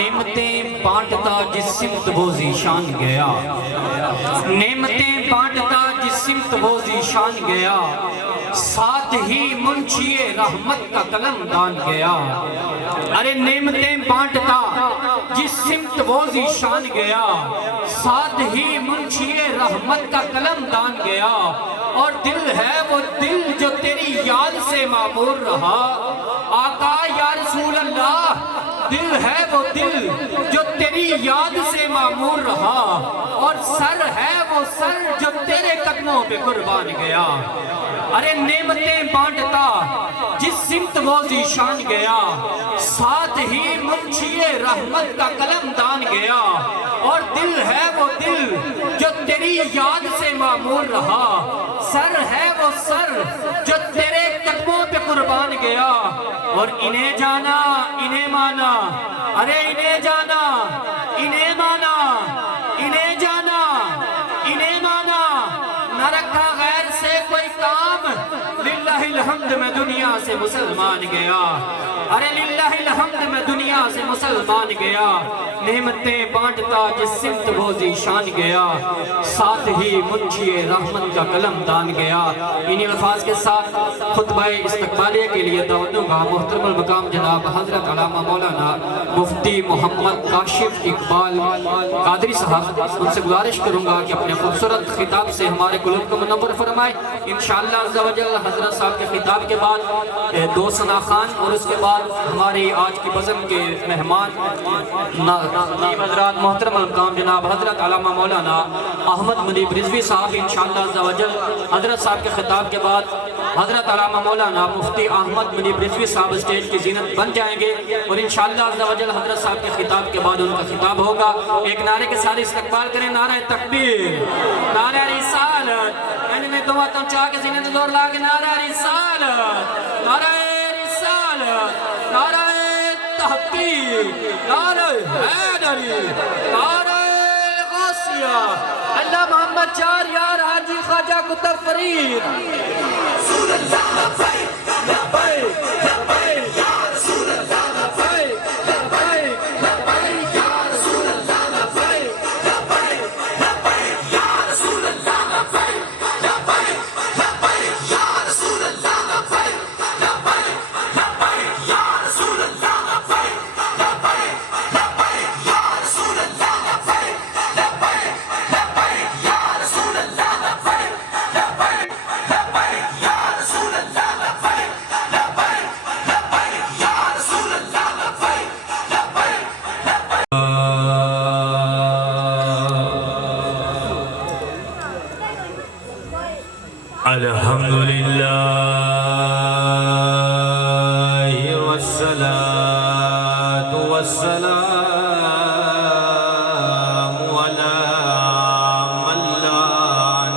نعمتیں بانٹتا جس سمت وہ ذیشان گیا، نعمتیں بانٹتا جس سمت وہ ذیشان گیا، ساتھ ہی منشی رحمت کا قلم دان گیا۔ ارے نعمتیں بانٹتا جس سمت وہ ذیشان گیا، ساتھ ہی منشی رحمت کا قلم دان گیا، اور دل ہے وہ دل جو تیری یاد سے معمور رہا۔ آقا یا رسول اللہ، دل ہے وہ دل جو تیری یاد سے معمور رہا، اور سر ہے وہ سر جو تیرے قدموں پہ قربان گیا۔ ارے نعمتیں بانٹتا جس سمت وہ ذیشان گیا، ساتھ ہی منشی رحمت کا قلم دان گیا، اور دل ہے وہ دل جو تیری یاد سے معمور رہا، سر ہے وہ سر جو تیرے قدموں پہ قربان گیا۔ اور انہیں جانا انہیں مانا، ارے انہیں جانا انہیں مانا، انہیں جانا انہیں مانا، نہ رکھا غیر سے کوئی کام، للہ الحمد میں دنیا سے مسلمان گیا۔ ارے للہ الحمد میں دنیا سے مسلمان گیا۔ نعمتیں بانٹتا جس سمت وہ ذیشان گیا، ساتھ ہی منشی رحمت کا قلم دان گیا۔ انہی الفاظ کے ساتھ خطبہ استقبالیہ کے لیے دعوت دوں گا محترم المقام جناب حضرت علامہ مولانا مفتی محمد کاشف اقبال قادری صاحب، ان سے گزارش کروں گا کہ اپنے خوبصورت خطاب سے ہمارے قلوب کو منور فرمائے۔ انشاءاللہ عز و جل حضرت صاحب کے خطاب کے بعد دو ثنا خوان، اور اس کے بعد ہماری آج کی بزم کے مہمان نائب حضرات محترم المقام جناب حضرت علامہ مولانا احمد منیب رضوی صاحب، انشاءاللہ عز و جل حضرت صاحب کے خطاب کے بعد حضرت علامہ مولانا مفتی احمد منیب رضوی صاحب اسٹیج کی زینت بن جائیں گے، اور انشاءاللہ عز و جل حضرت صاحب کے خطاب کے بعد ان کا خطاب ہوگا۔ ایک نعرے کے ساتھ استقبال کریں، نعرہ تکبیر، نعرہ رسالت، یعنی میں دعا تم چاہ کے زینت زور لاغے، نعرہ رسالت، نعرہ رسالت، نعرہ تحقیق، نعرہ حیدری، نعرہ غوثیہ، اللہ محمد چار یار حاجی خواجہ کتب فرید۔ رسول اللہ لبیک لبیک لبیک یا رسول اللہ لبیک لبیک لبیک یا رسول اللہ لبیک لبیک لبیک یا رسول اللہ لبیک لبیک لبیک یا رسول اللہ لبیک لبیک لبیک یا رسول اللہ لبیک لبیک لبیک یا رسول اللہ لبیک لبیک لبیک یا رسول اللہ لبیک لبیک لبیک یا رسول اللہ لبیک لبیک لبیک یا رسول اللہ لبیک لبیک الحمدللہ والصلاة والسلام علی من لا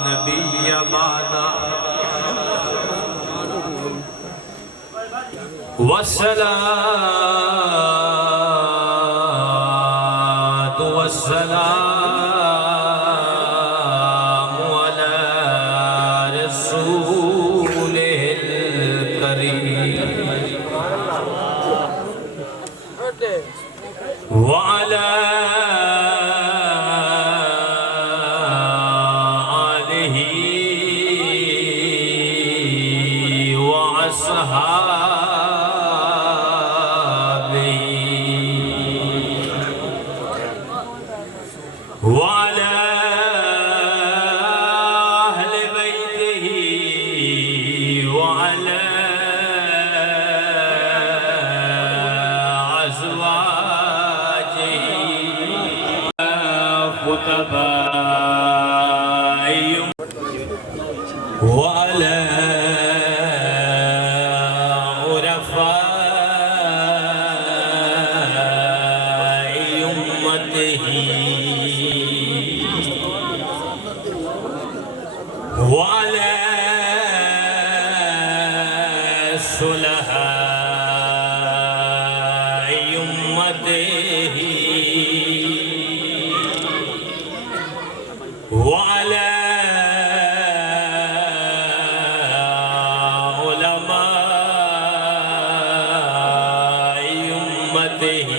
نبی بعدہ، والصلاة والسلام وعلى آله وأصحابه وعلى أهل بيته وعلى وعلى عرفاء أمته وعلى صلحاء أمته وعلى علماء أمته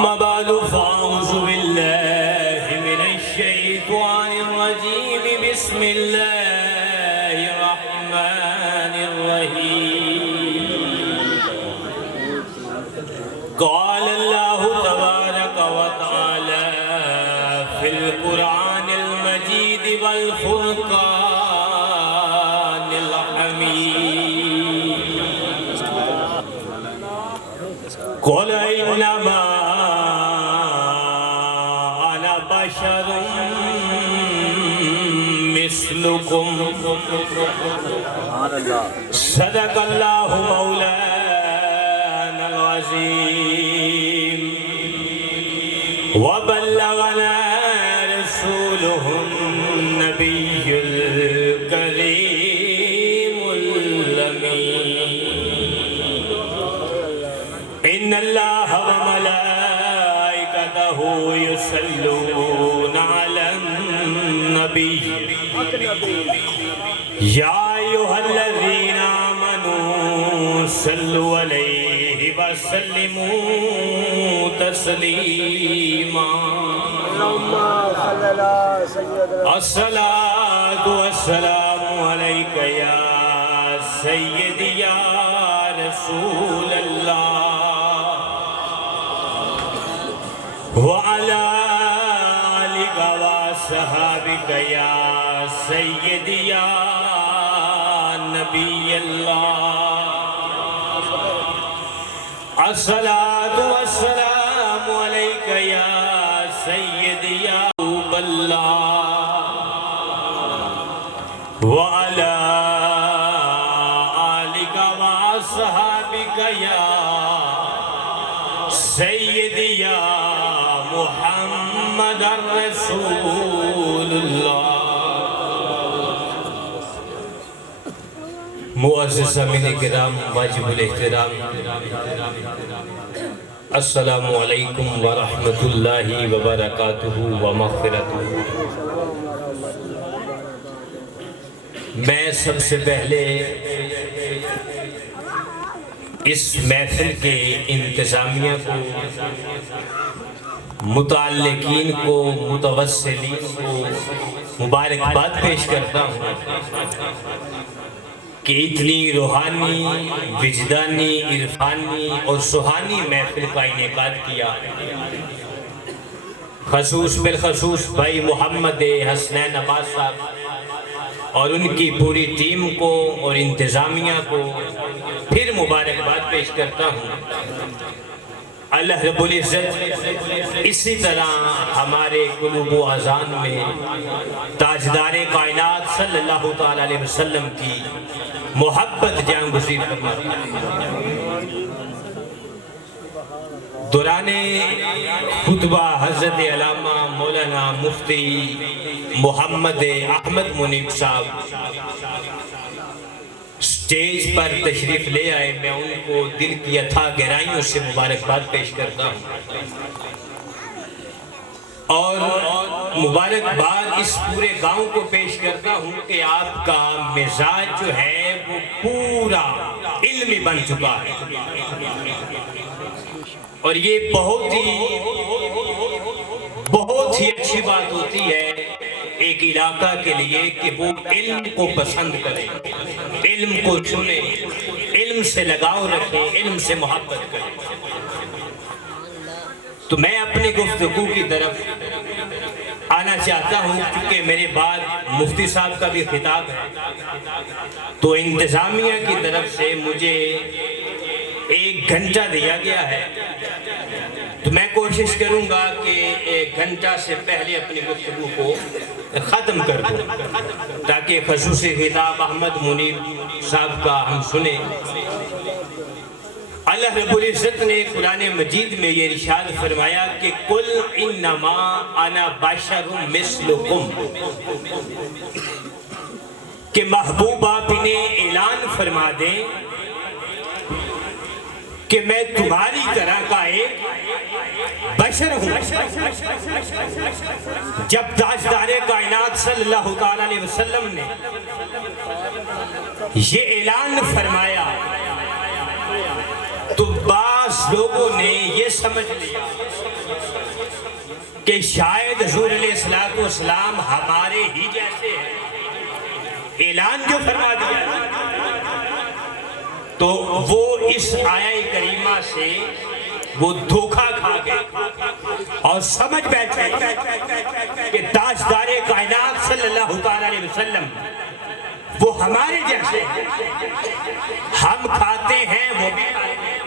أما بعد فأعوذ بالله من الشيطان الرجيم بسم الله الرحمن الرحيم قال الله تبارك وتعالى في القرآن المجيد والفرقان الحميد قل إنما أنا بشر مثلكم صدق الله مولانا العظيم وبلغنا رسوله النبي الكريم الأمين إن الله وملائكته يصلون على النبي يا أيها الذين آمنوا صلوا عليه وسلموا تسليما الصلاة والسلام عليك يا سيدي يا رسول الله وعلى آلك وصحابك يا سيدي يا نبي الله الصلاة والسلام عليك يا سيدي يا رسول الله وعلى آلك وصحابك يا سيدي يا محمد رسول اللہ. معزز سامعین کرام واجب الاحترام، السلام علیکم ورحمۃ اللہ وبرکاتہ ومغفرتہ. میں سب سے پہلے اس محفل کے انتظامیہ کو، متعلقین کو، متوسلین کو مبارکباد پیش کرتا ہوں کہ اتنی روحانی، وجدانی، عرفانی اور سہانی محفل کا انعقاد کیا. بالخصوص بھائی محمد حسنین عباس صاحب اور ان کی پوری ٹیم کو اور انتظامیہ کو پھر مبارکباد پیش کرتا ہوں. اللہ رب العزت اسی طرح ہمارے قلوب و اذان میں تاجدار کائنات صلی اللہ تعالیٰ علیہ وسلم کی محبت جان گزیر فرمائے. دوران خطبہ حضرت علامہ مولانا مفتی محمد احمد منیب صاحب سٹیج پر تشریف لے آئے. میں ان کو دل کی اتھا گہرائیوں سے مبارکباد پیش کرتا ہوں اور مبارکباد اس پورے گاؤں کو پیش کرتا ہوں کہ آپ کا مزاج جو ہے وہ پورا علمی بن چکا ہے اور یہ بہت ہی اچھی بات ہوتی ہے ایک علاقہ کے لیے کہ وہ علم کو پسند کرے، علم کو سنے، علم سے لگاؤ رکھے، علم سے محبت کرے. تو میں اپنی گفتگو کی طرف آنا چاہتا ہوں کیونکہ میرے بعد مفتی صاحب کا بھی خطاب ہے. تو انتظامیہ کی طرف سے مجھے 1 گھنٹہ دیا گیا ہے، تو میں کوشش کروں گا کہ 1 گھنٹہ سے پہلے اپنی گفتگو کو ختم کر دوں تاکہ خصوصی خطاب احمد منیب صاحب کا ہم سنیں. اللہ رب العزت نے قرآن مجید میں یہ ارشاد فرمایا کہ قل انما انا بشر مثلکم، کہ محبوب آپ انہیں اعلان فرما دیں کہ میں تمہاری طرح کا ایک بشر ہوں. جب تاجدار کائنات صلی اللہ تعالیٰ علیہ وسلم نے یہ اعلان فرمایا تو بعض لوگوں نے یہ سمجھ لیا کہ شاید حضور علیہ السلام ہمارے ہی جیسے ہیں، اعلان جو فرما دیا تو وہ اس آیہ کریمہ سے وہ دھوکہ کھا گئے اور سمجھ بیٹھے کہ تاجدار کائنات صلی اللہ تعالی علیہ وسلم وہ ہمارے جیسے ہیں، ہم کھاتے ہیں وہ بھی کھاتے ہیں،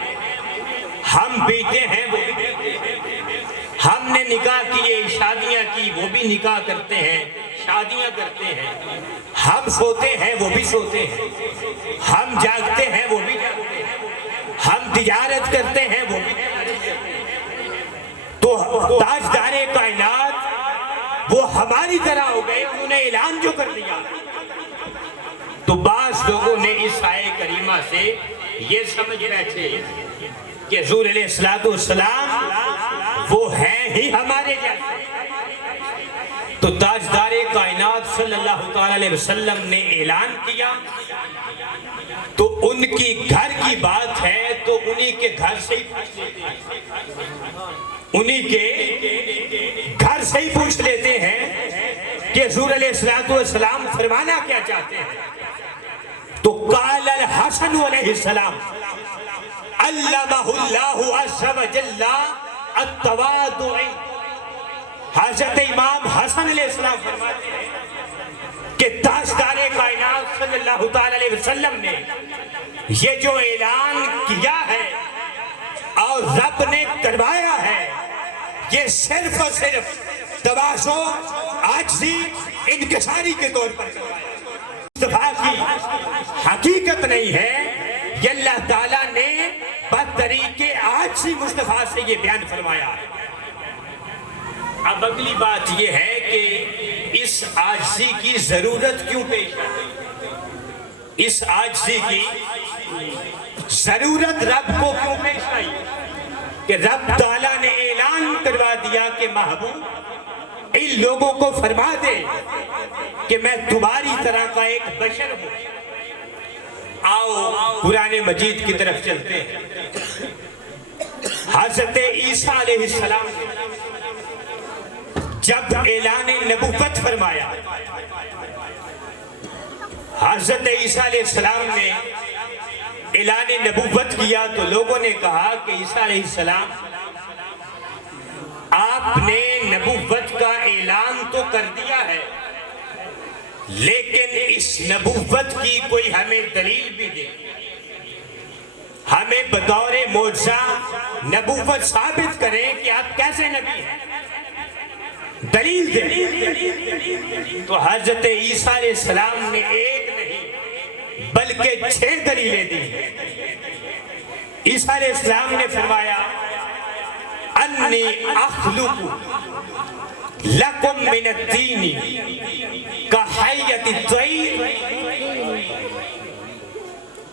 ہم پیتے ہیں وہ بھی پیتے ہیں، ہم نے نکاح کیے شادیاں کی وہ بھی نکاح کرتے ہیں شادیاں کرتے ہیں، ہم سوتے ہیں وہ بھی سوتے ہیں، ہم جاگتے ہیں وہ بھی جاگتے ہیں، ہم تجارت کرتے ہیں وہ بھی تجارت کرتے ہیں۔ تو تاجدار کائنات وہ ہماری طرح ہو گئے، انہوں نے اعلان جو کر دیا۔ تو بعض لوگوں نے اس آیہ کریمہ سے یہ سمجھ بیٹھے کہ حضور علیہ السلام وہ ہیں ہی ہمارے جیسے۔ تو تاجدار کائنات صلی اللہ تعالی علیہ وسلم نے اعلان کیا تو ان کی گھر کی بات ہے تو انہی کے گھر سے ہی پوچھ لیتے ہیں، انہی کے گھر سے ہی پوچھ لیتے ہیں کہ حضور علیہ السلام فرمانا کیا چاہتے ہیں۔ تو قال الحسن علیہ السلام علمہ اللہ عز و جل التواضع، حضرت امام حسن علیہ السلام فرماتے ہیں کہ تاجدار کائنات صلی اللہ تعالی علیہ وسلم نے یہ جو اعلان کیا ہے اور رب نے کروایا ہے، یہ صرف اور صرف تواضع، عاجزی، انکساری کے طور پر مصطفیٰ کی حقیقت نہیں ہے، یہ اللہ تعالیٰ نے بطریق عاجزی مصطفیٰ سے یہ بیان فرمایا۔ اب اگلی بات یہ ہے کہ اس عاجزی کی ضرورت کیوں پیش آئی، اس عاجزی کی ضرورت رب کو کیوں پیش آئی کہ رب تعالیٰ نے اعلان کروا دیا کہ محبوب ان لوگوں کو فرما دے کہ میں تمہاری طرح کا ایک بشر ہوں۔ آؤ قرآن مجید کی طرف چلتے ہیں۔ حضرت عیسیٰ علیہ السلام نے جب اعلان نبوت فرمایا، حضرت عیسیٰ علیہ السلام نے اعلان نبوت کیا تو لوگوں نے کہا کہ عیسیٰ علیہ السلام آپ نے نبوت کا اعلان تو کر دیا ہے، لیکن اس نبوت کی کوئی ہمیں دلیل بھی دے، ہمیں بطور معجزہ نبوت ثابت کریں کہ آپ کیسے نبی ہیں، دلیل دیں۔ تو حضرت عیسیٰ علیہ السلام نے ایک نہیں بلکہ 6 دلیلیں دی۔ عیسیٰ علیہ السلام نے فرمایا انی اخلق لکم من الطین کحیۃ الطیر،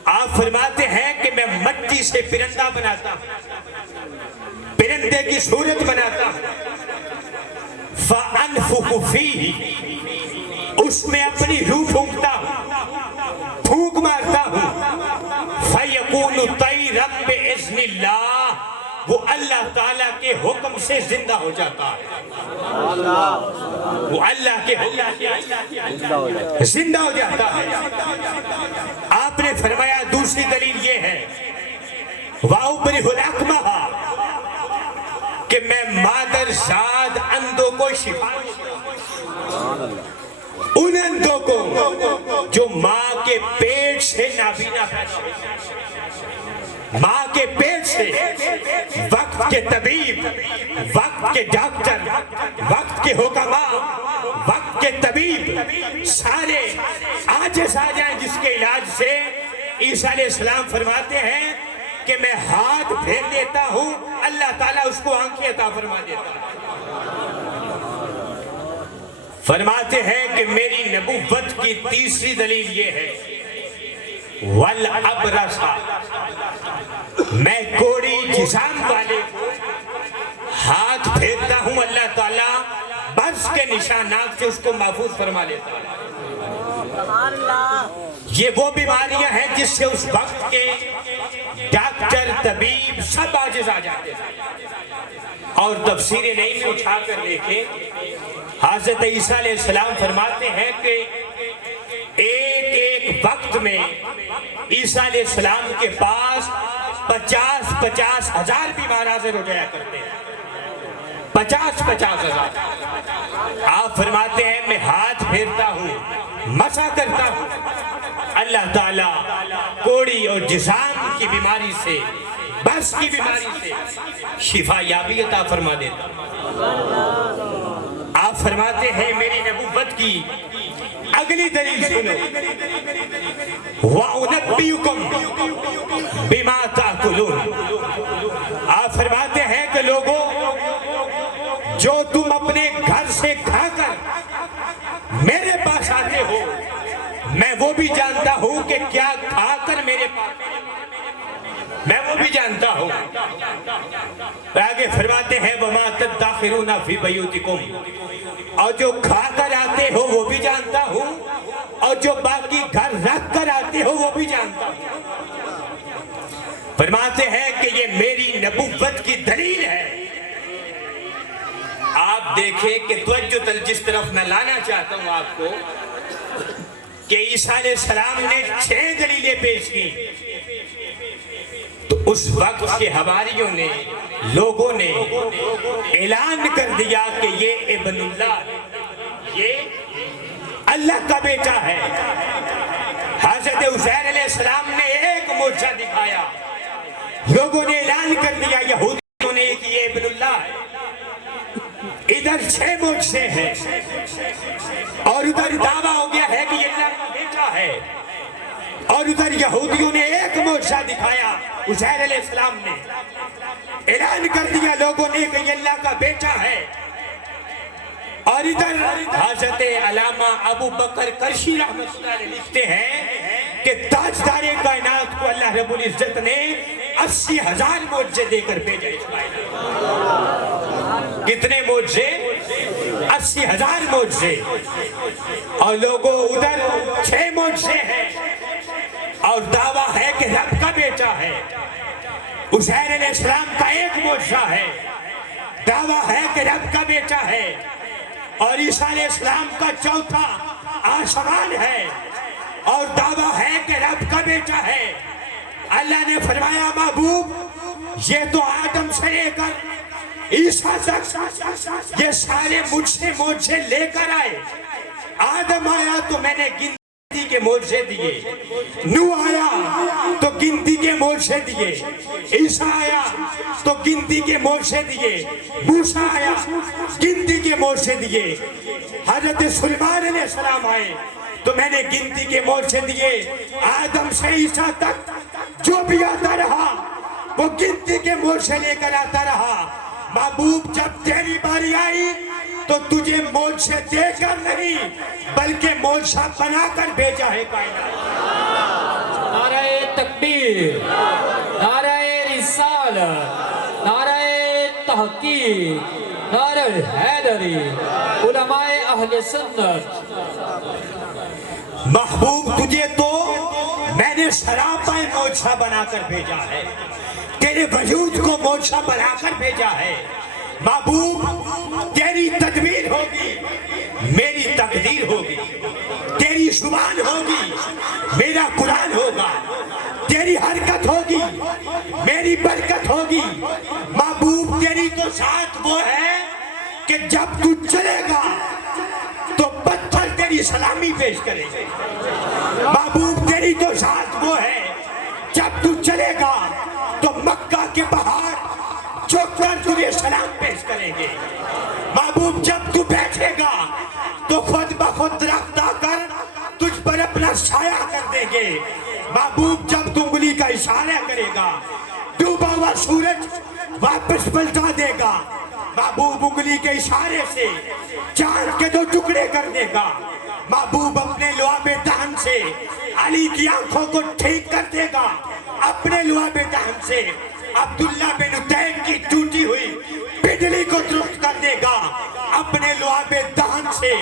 آپ فرماتے ہیں کہ میں مٹی سے پرندہ بناتا ہوں، پرندے کی صورت بناتا ہوں، فَأَنْفُخُ فِيهِ، اس میں اپنی روح پھونکتا ہوں، پھونک مارتا ہوں، فَيَكُونُ طَيْرًا بِإِذْنِ اللَّهِ، وہ اللہ تعالیٰ کے حکم سے زندہ ہو جاتا ہے، وہ اللہ کے حکم سے زندہ ہو جاتا ہے۔ آپ نے فرمایا دوسری دلیل یہ ہے وَأُبْرِئُ الْأَكْمَحَ، کہ میں مادر زاد اندھوں کو شفا، ان اندھوں کو جو ماں کے پیٹ سے نابینا پیدا ہوئے، ماں کے پیٹ سے وقت کے طبیب، وقت کے ڈاکٹر، وقت کے حکماء، وقت کے طبیب سارے عاجز آ جائیں، جس کے علاج سے عیسیٰ علیہ السلام فرماتے ہیں کہ میں ہاتھ پھیر دیتا ہوں، اللہ تعالیٰ اس کو آنکھیں عطا فرما دیتا ہے۔ فرماتے ہیں کہ میری نبوت کی تیسری دلیل یہ ہے وَالْأَبْرَصَ، میں کوڑی جسام والے کو ہاتھ پھیرتا ہوں، اللہ تعالیٰ برس کے نشانات سے اس کو محفوظ فرما لیتا ہے۔ یہ وہ بیماریاں ہیں جس سے اس وقت کے ڈاکٹر طبیب سب عاجز آ جاتے ہیں. اور تفسیر نئی میں اٹھا کر دیکھیں حضرت عیسیٰ علیہ السلام فرماتے ہیں کہ ایک وقت میں عیسیٰ علیہ السلام کے پاس 50 ہزار بیمار حاضر ہو جایا کرتے ہیں. 50 ہزار. آپ فرماتے ہیں میں ہاتھ پھیرتا ہوں، مسا کرتا ہوں، اللہ تعالیٰ کوڑی اور جسام کی بیماری سے، بس کی بیماری سے شفا یابی عطا فرما دیتا. آپ فرماتے ہیں میری نبوت کی اگلی دلیل سنو. وَأُنَبِّئُكُمْ بِمَا تَأْكُلُونَ. آپ فرماتے ہیں کہ لوگوں جو تم اپنے گھر سے کھا کر میرے پاس آتے ہو، میں وہ بھی جانتا ہوں کہ کیا کھا کر میرے پاس، میں وہ بھی جانتا ہوں. آگے فرماتے ہیں وَمَا تَدَّخِرُونَ فِي بَيُوتِكُمْ. اور جو کھا کر آتے ہو وہ بھی جانتا ہوں، اور جو باقی گھر رکھ کر آتے ہو وہ بھی جانتا ہوں. فرماتے ہیں کہ یہ میری نبوت کی دلیل ہے. آپ دیکھیں کہ توجہ جس طرف میں لانا چاہتا ہوں آپ کو کہ عیسیٰ علیہ السلام نے 6 دلیلیں پیش کی. تو اس وقت کے حواریوں نے، لوگوں نے اعلان کر دیا کہ یہ ابن اللہ، یہ اللہ کا بیٹا ہے. حضرت عزیر علیہ السلام نے ایک معجزہ دکھایا، لوگوں نے اعلان کر دیا، یہودیوں نے کہ یہ ابن اللہ ہے. ادھر 6 معجزے ہیں اور ادھر دعویٰ ہو گیا ہے کہ یہ اللہ کا بیٹا ہے. اور ادھر یہودیوں نے ایک معجزہ دکھایا، عزیر علیہ السلام نے اعلان کر دیا لوگوں نے کہ یہ اللہ کا بیٹا ہے. اور ادھر حضرت علامہ ابو بکر کرشی رحمۃ اللہ علیہ لکھتے ہیں کہ تاجدار کائنات کو اللہ رب العزت نے 80,000 معجزے دے کر بھیجا اس کائنات. کتنے معجزے؟ 80,000 معجزے. اور لوگوں ادھر 6 معجزے ہیں اور دعویٰ ہے کہ رب کا بیٹا ہے. عزیر علیہ السلام کا ایک معجزہ ہے، دعویٰ ہے کہ رب کا بیٹا ہے. اور عیسیٰ علیہ السلام کا چوتھا آسمان ہے اور دعویٰ ہے کہ رب کا بیٹا ہے. اللہ نے فرمایا محبوب یہ تو آدم سے لے کر عیسیٰ تک یہ سارے مجھ سے معجزے لے کر آئے. آدم آیا تو میں نے گنتی کے معجزے دیے، نوح آیا تو گنتی کے معجزے دیے، عیسیٰ آیا تو گنتی کے معجزے دیے، موسیٰ آیا گنتی کے معجزے دیے، حضرت سلیمان علیہ السلام آئے تو میں نے گنتی کے معجزے دیے. آدم سے عیسیٰ تک جو بھی آتا رہا وہ گنتی کے معجزے لے کر آتا رہا. محبوب جب تیری باری آئی تو تجھے معجزے دے کر نہیں بلکہ معجزہ بنا کر بھیجا ہے کائنات. نعرہ تکبیر، نعرہ رسالت، نعرہ تحقیق، نعرہ حیدری، علماء اہل سنت. محبوب تجھے تو میں نے سراپا معجزہ بنا کر بھیجا ہے، تیرے وجود کو معجزہ بنا کر بھیجا ہے. محبوب تیری تدبیر ہوگی میری تقدیر ہوگی، تیری زبان ہوگی میرا قرآن ہوگا، تیری حرکت ہوگی میری برکت ہوگی. محبوب تیری تو ذات وہ ہے کہ جب تو چلے گا تو پتھر تیری سلامی پیش کرے گا. محبوب تیری تو ذات وہ ہے جب تو چلے گا تو مکہ کے پہاڑ جھک کر تجھے سلام پیش کریں گے. محبوب جب تو بیٹھے گا تو خود بخود درخت آ کر تجھ پر اپنا سایہ کر دیں گے. محبوب جب تو انگلی کا اشارہ کرے گا ڈوبا ہوا سورج واپس پلٹا دے گا. محبوب انگلی کے اشارے سے چاند کے 2 ٹکڑے کر دے گا. محبوب اپنے لعاب دہن سے علی کی آنکھوں کو ٹھیک کر دے گا. اپنے لعاب دہن سے عبداللہ بن اتیب کی ٹوٹی ہوئی بجلی کو درست کر دے گا. اپنے لعاب دہن سے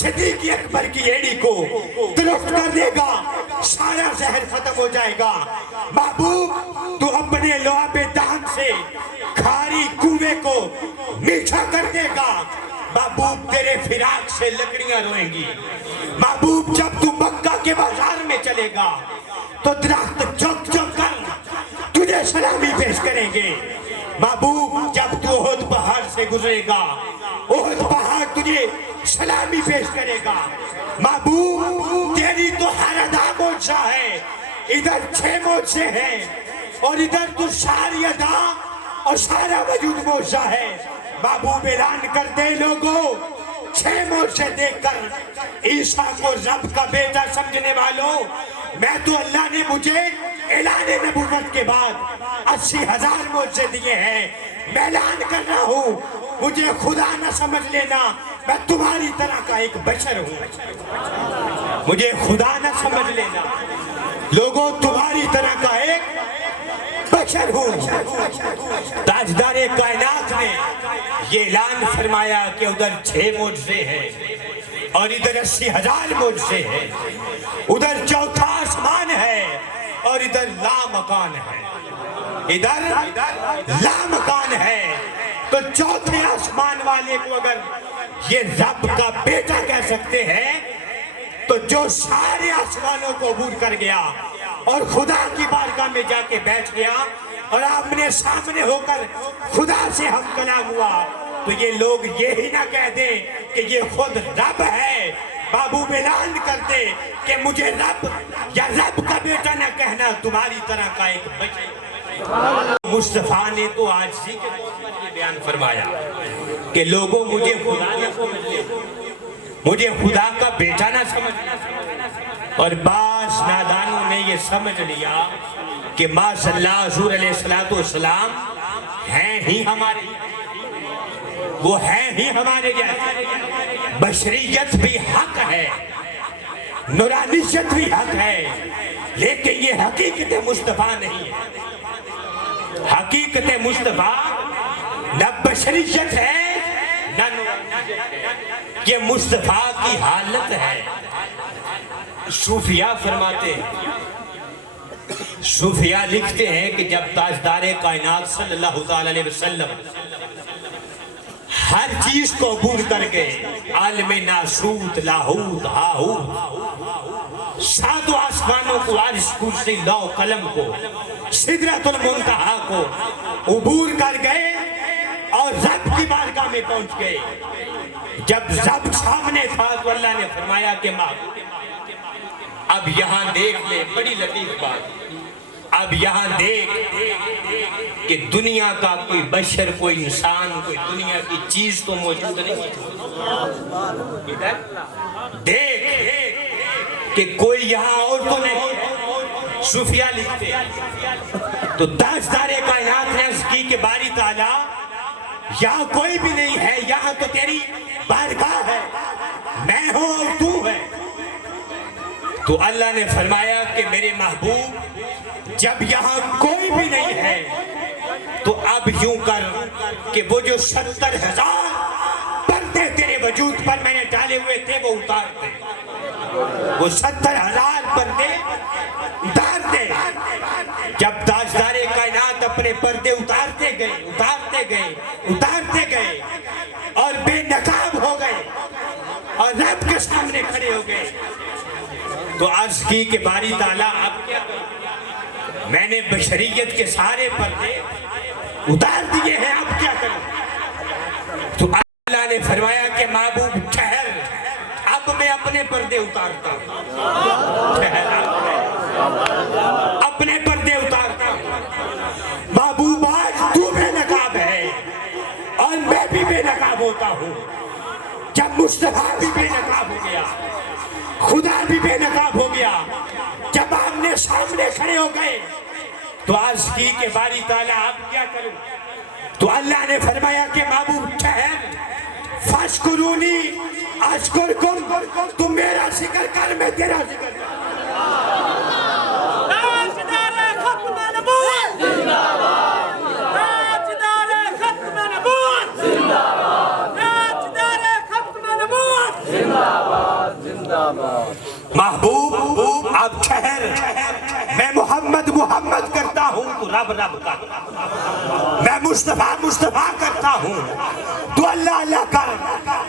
صدیق اکبر کی ایڑی کو درست کر دے گا، سارا زہر ختم ہو جائے گا۔ محبوب تو اپنے لعاب دہن سے کھاری کنویں کو میٹھا کر دے گا۔ محبوب تیرے فراق سے لکڑیاں روئیں گی۔ محبوب جب تو مکہ کے بازار میں چلے گا تو درخت جھک جھک کر تجھے سلامی پیش کریں گے۔ محبوب جب تو احد پہاڑ سے گزرے گا، احد پہاڑ تجھے سلامی پیش کرے گا۔ محبوب تیری تو ہر ادا موجزہ ہے، ادھر 6 موجزے ہیں اور ادھر تو ساری ادا اور سارا وجود موجزہ ہے۔ محبوب اعلان کر دے لوگوں، 6 موجزے دیکھ کر عیسیٰ کو رب کا بیٹا سمجھنے والوں، میں تو اللہ نے مجھے اعلان نبوت کے بعد 80,000 موجزے دیے ہیں۔ میں اعلان کر رہا ہوں، مجھے خدا نہ سمجھ لینا، میں تمہاری طرح کا ایک بشر ہوں۔ مجھے خدا نہ سمجھ لینا، لوگوں تمہاری طرح کا ایک بشر ہوں۔ تاجدار کائنات نے یہ اعلان فرمایا کہ ادھر 6 معجزے ہیں اور ادھر 80,000 معجزے ہیں، ادھر چوتھا آسمان ہے اور ادھر لامکان ہے، ادھر لامکان ہے۔ تو چوتھے آسمان والے کو اگر یہ رب کا بیٹا کہہ سکتے ہیں تو جو سارے آسمانوں کو عبور کر گیا اور خدا کی بارگاہ میں جا کے بیٹھ گیا اور آمنے سامنے ہو کر خدا سے ہم کلام ہوا، تو یہ لوگ یہی نہ کہہ دیں کہ یہ خود رب ہے۔ محبوب اعلان کر دے کہ مجھے رب یا رب کا بیٹا نہ کہنا، تمہاری طرح کا ایک بشر۔ مصطفیٰ نے تو عاجزی کے طور پر یہ بیان فرمایا کہ لوگوں مجھے خدا نہ سمجھ لے، مجھے خدا کا بیٹا نہ سمجھ لے۔ اور بعض نادانوں نے یہ سمجھ لیا کہ معاذ اللہ حضور علیہ السلام ہیں ہی ہمارے، وہ ہیں ہی ہمارے جیسے۔ بشریت بھی حق ہے، نورانیت بھی حق ہے، لیکن یہ حقیقت مصطفیٰ نہیں ہے۔ حقیقت مصطفیٰ نہ بشریت ہے نہ نورانیت، یہ مصطفیٰ کی حالت ہے۔ صوفیاء فرماتے ہیں، صوفیاء لکھتے ہیں کہ جب تاجدار کائنات صلی اللہ علیہ وسلم ہر چیز کو عبور کر گئے، عالم ناسوت، لاہوت، ہاہوت، 7 آسمانوں کو، عرش، کرسی، لوح قلم کو، سدرۃ المنتہا کو عبور کر گئے اور رب کی بارگاہ میں پہنچ گئے۔ جب رب سامنے تھا تو اللہ نے فرمایا کہ ماں اب یہاں دیکھ لے، بڑی لطیف بات، اب یہاں دیکھ کہ دنیا کا کوئی بشر، کوئی انسان، کوئی دنیا کی چیز تو موجود نہیں، دیکھ کہ کوئی یہاں اور تو نہیں۔ صوفیاء لکھتے تو تاجدار کائنات نے عرض کی کہ باری تعالیٰ یہاں کوئی بھی نہیں ہے، یہاں تو تیری بارگاہ ہے، میں ہوں اور تو ہے۔ تو اللہ نے فرمایا کہ میرے محبوب جب یہاں کوئی بھی نہیں ہے تو اب یوں کر کہ وہ جو 70,000 پردے تیرے وجود پر میں نے ڈالے ہوئے تھے وہ اتار دے، وہ 70,000 پردے اتار دے۔ جب تاجدار کائنات اپنے پردے اتارتے گئے اور بے نقاب ہو گئے اور رب کے سامنے کھڑے ہو گئے تو عرض کی کہ باری تعالیٰ اب کیا کروں، میں نے بشریت کے سارے پردے اتار دیے ہیں، اب کیا کروں؟ تو اللہ نے فرمایا کہ محبوب ٹھہر، اب میں اپنے پردے اتارتا ہوں، اپنے پردے اتارتا ہوں۔ محبوب آج تو بے نقاب ہے اور میں بھی بے نقاب ہوتا ہوں۔ جب مصطفیٰ بھی بے نقاب ہو گیا، خدا بھی بے نقاب ہو گیا، جب آمنے سامنے کھڑے ہو گئے تو عرض کی کہ باری تعالیٰ اب کیا کروں؟ تو اللہ نے فرمایا کہ محبوب ٹھہر، فاشکرونی اشکرکم، تم میرا ذکر کر میں تیرا ذکر کر۔ تاجدار ختم نبوت زندہ باد، تاجدار ختم نبوت زندہ باد، تاجدار ختم نبوت زندہ باد۔ تو رب رب کر. میں مصطفیٰ مصطفیٰ کرتا ہوں تو اللہ اللہ کر.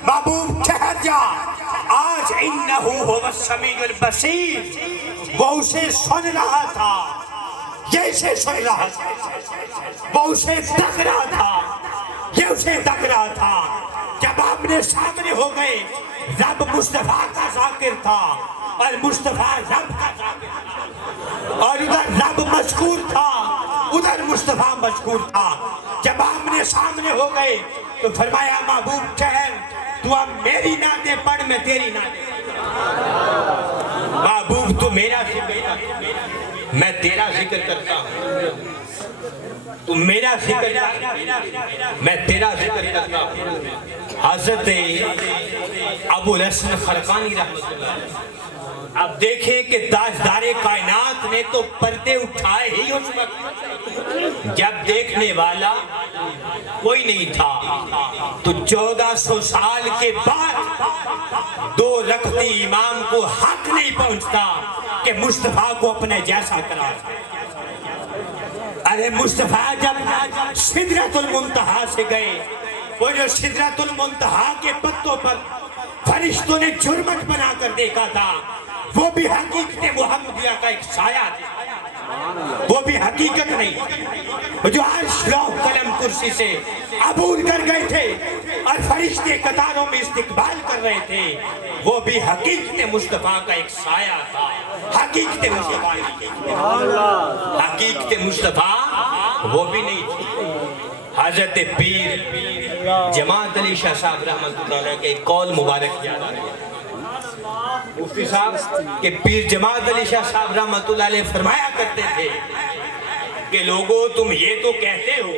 محبوب ٹھہر جا. آج انہ هو السمیع البصیر. وہ اسے سن رہا تھا, یہ اسے سن رہا تھا. وہ اسے تک رہا تھا, یہ اسے تک رہا تھا. جب آمنے سامنے ہو گئے, رب مصطفیٰ کا ذاکر تھا اور مصطفیٰ رب کا ذاکر تھا, اور ادھر رب مذکور تھا, ادھر مصطفیٰ مذکور تھا. جب آمنے سامنے ہو گئے تو فرمایا محبوب ٹھہر, تو اب میری نعتیں پڑھ, میں تیری نعتیں. محبوب تو میرا ذکر, میں تیرا ذکر کرتا ہوں. تو میرا ذکر, میں تیرا ذکر کرتا ہوں. حضرت ابو الحسن خرقانی رحمۃ اللہ. اب دیکھیں کہ تاجدار کائنات نے تو پردے اٹھائے ہی اس وقت جب دیکھنے والا کوئی نہیں تھا. تو 1400 سال کے بعد 2 رکعتی امام کو حق نہیں پہنچتا کہ مصطفیٰ کو اپنے جیسا کرا. ارے مصطفیٰ جب سدرۃ المنتہا سے گئے, وہ جو سدرۃ المنتہا کے پتوں پر فرشتوں نے جرمٹ بنا کر دیکھا تھا, وہ بھی حقیقت محمدیہ کا ایک سایہ تھا, وہ بھی حقیقت نہیں. جو عرش لوح قلم کرسی سے عبور کر گئے تھے اور فرشتے قطاروں میں استقبال کر رہے تھے, وہ بھی حقیقت مصطفیٰ کا ایک سایہ تھا. حقیقت مصطفیٰ, حقیقت مصطفیٰ وہ بھی نہیں تھی. حضرت پیر جماعت علی شاہ صاحب رحمۃ اللہ علیہ کے ایک قول مبارک یاد آ رہے ہیں. مفتی صاحب کہ پیر جماعت علی شاہ صاحب رحمۃ اللہ علیہ فرمایا کرتے تھے کہ لوگوں تم یہ تو کہتے ہو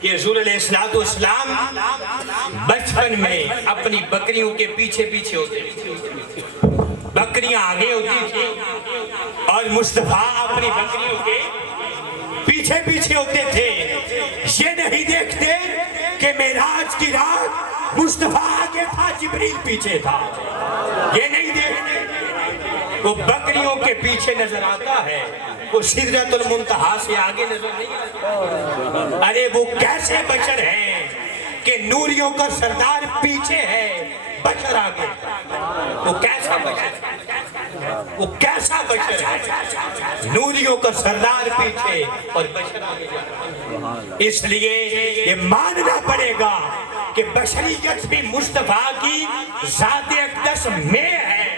کہ حضور علیہ السلام بچپن میں اپنی بکریوں کے پیچھے پیچھے ہوتے تھے, بکریاں آگے ہوتی تھی اور مصطفیٰ اپنی بکریوں کے پیچھے پیچھے ہوتے تھے. یہ نہیں دیکھتے کہ معراج کی رات مصطفیٰ آگے تھا, جبریل پیچھے تھا. یہ نہیں دیکھتے, وہ بکریوں کے پیچھے نظر آتا ہے, وہ سدرۃ المنتہا سے آگے نظر نہیں آتا. ارے وہ کیسے بشر ہیں کہ نوریوں کا سردار پیچھے ہے, بشر آگے. وہ کیسا بشر ہے, وہ کیسا بشر ہے, نوریوں کا سردار پیچھے اور بشر آگے. اس لیے یہ ماننا پڑے گا کہ بشریت بھی مصطفیٰ کی ذات اقدس میں ہے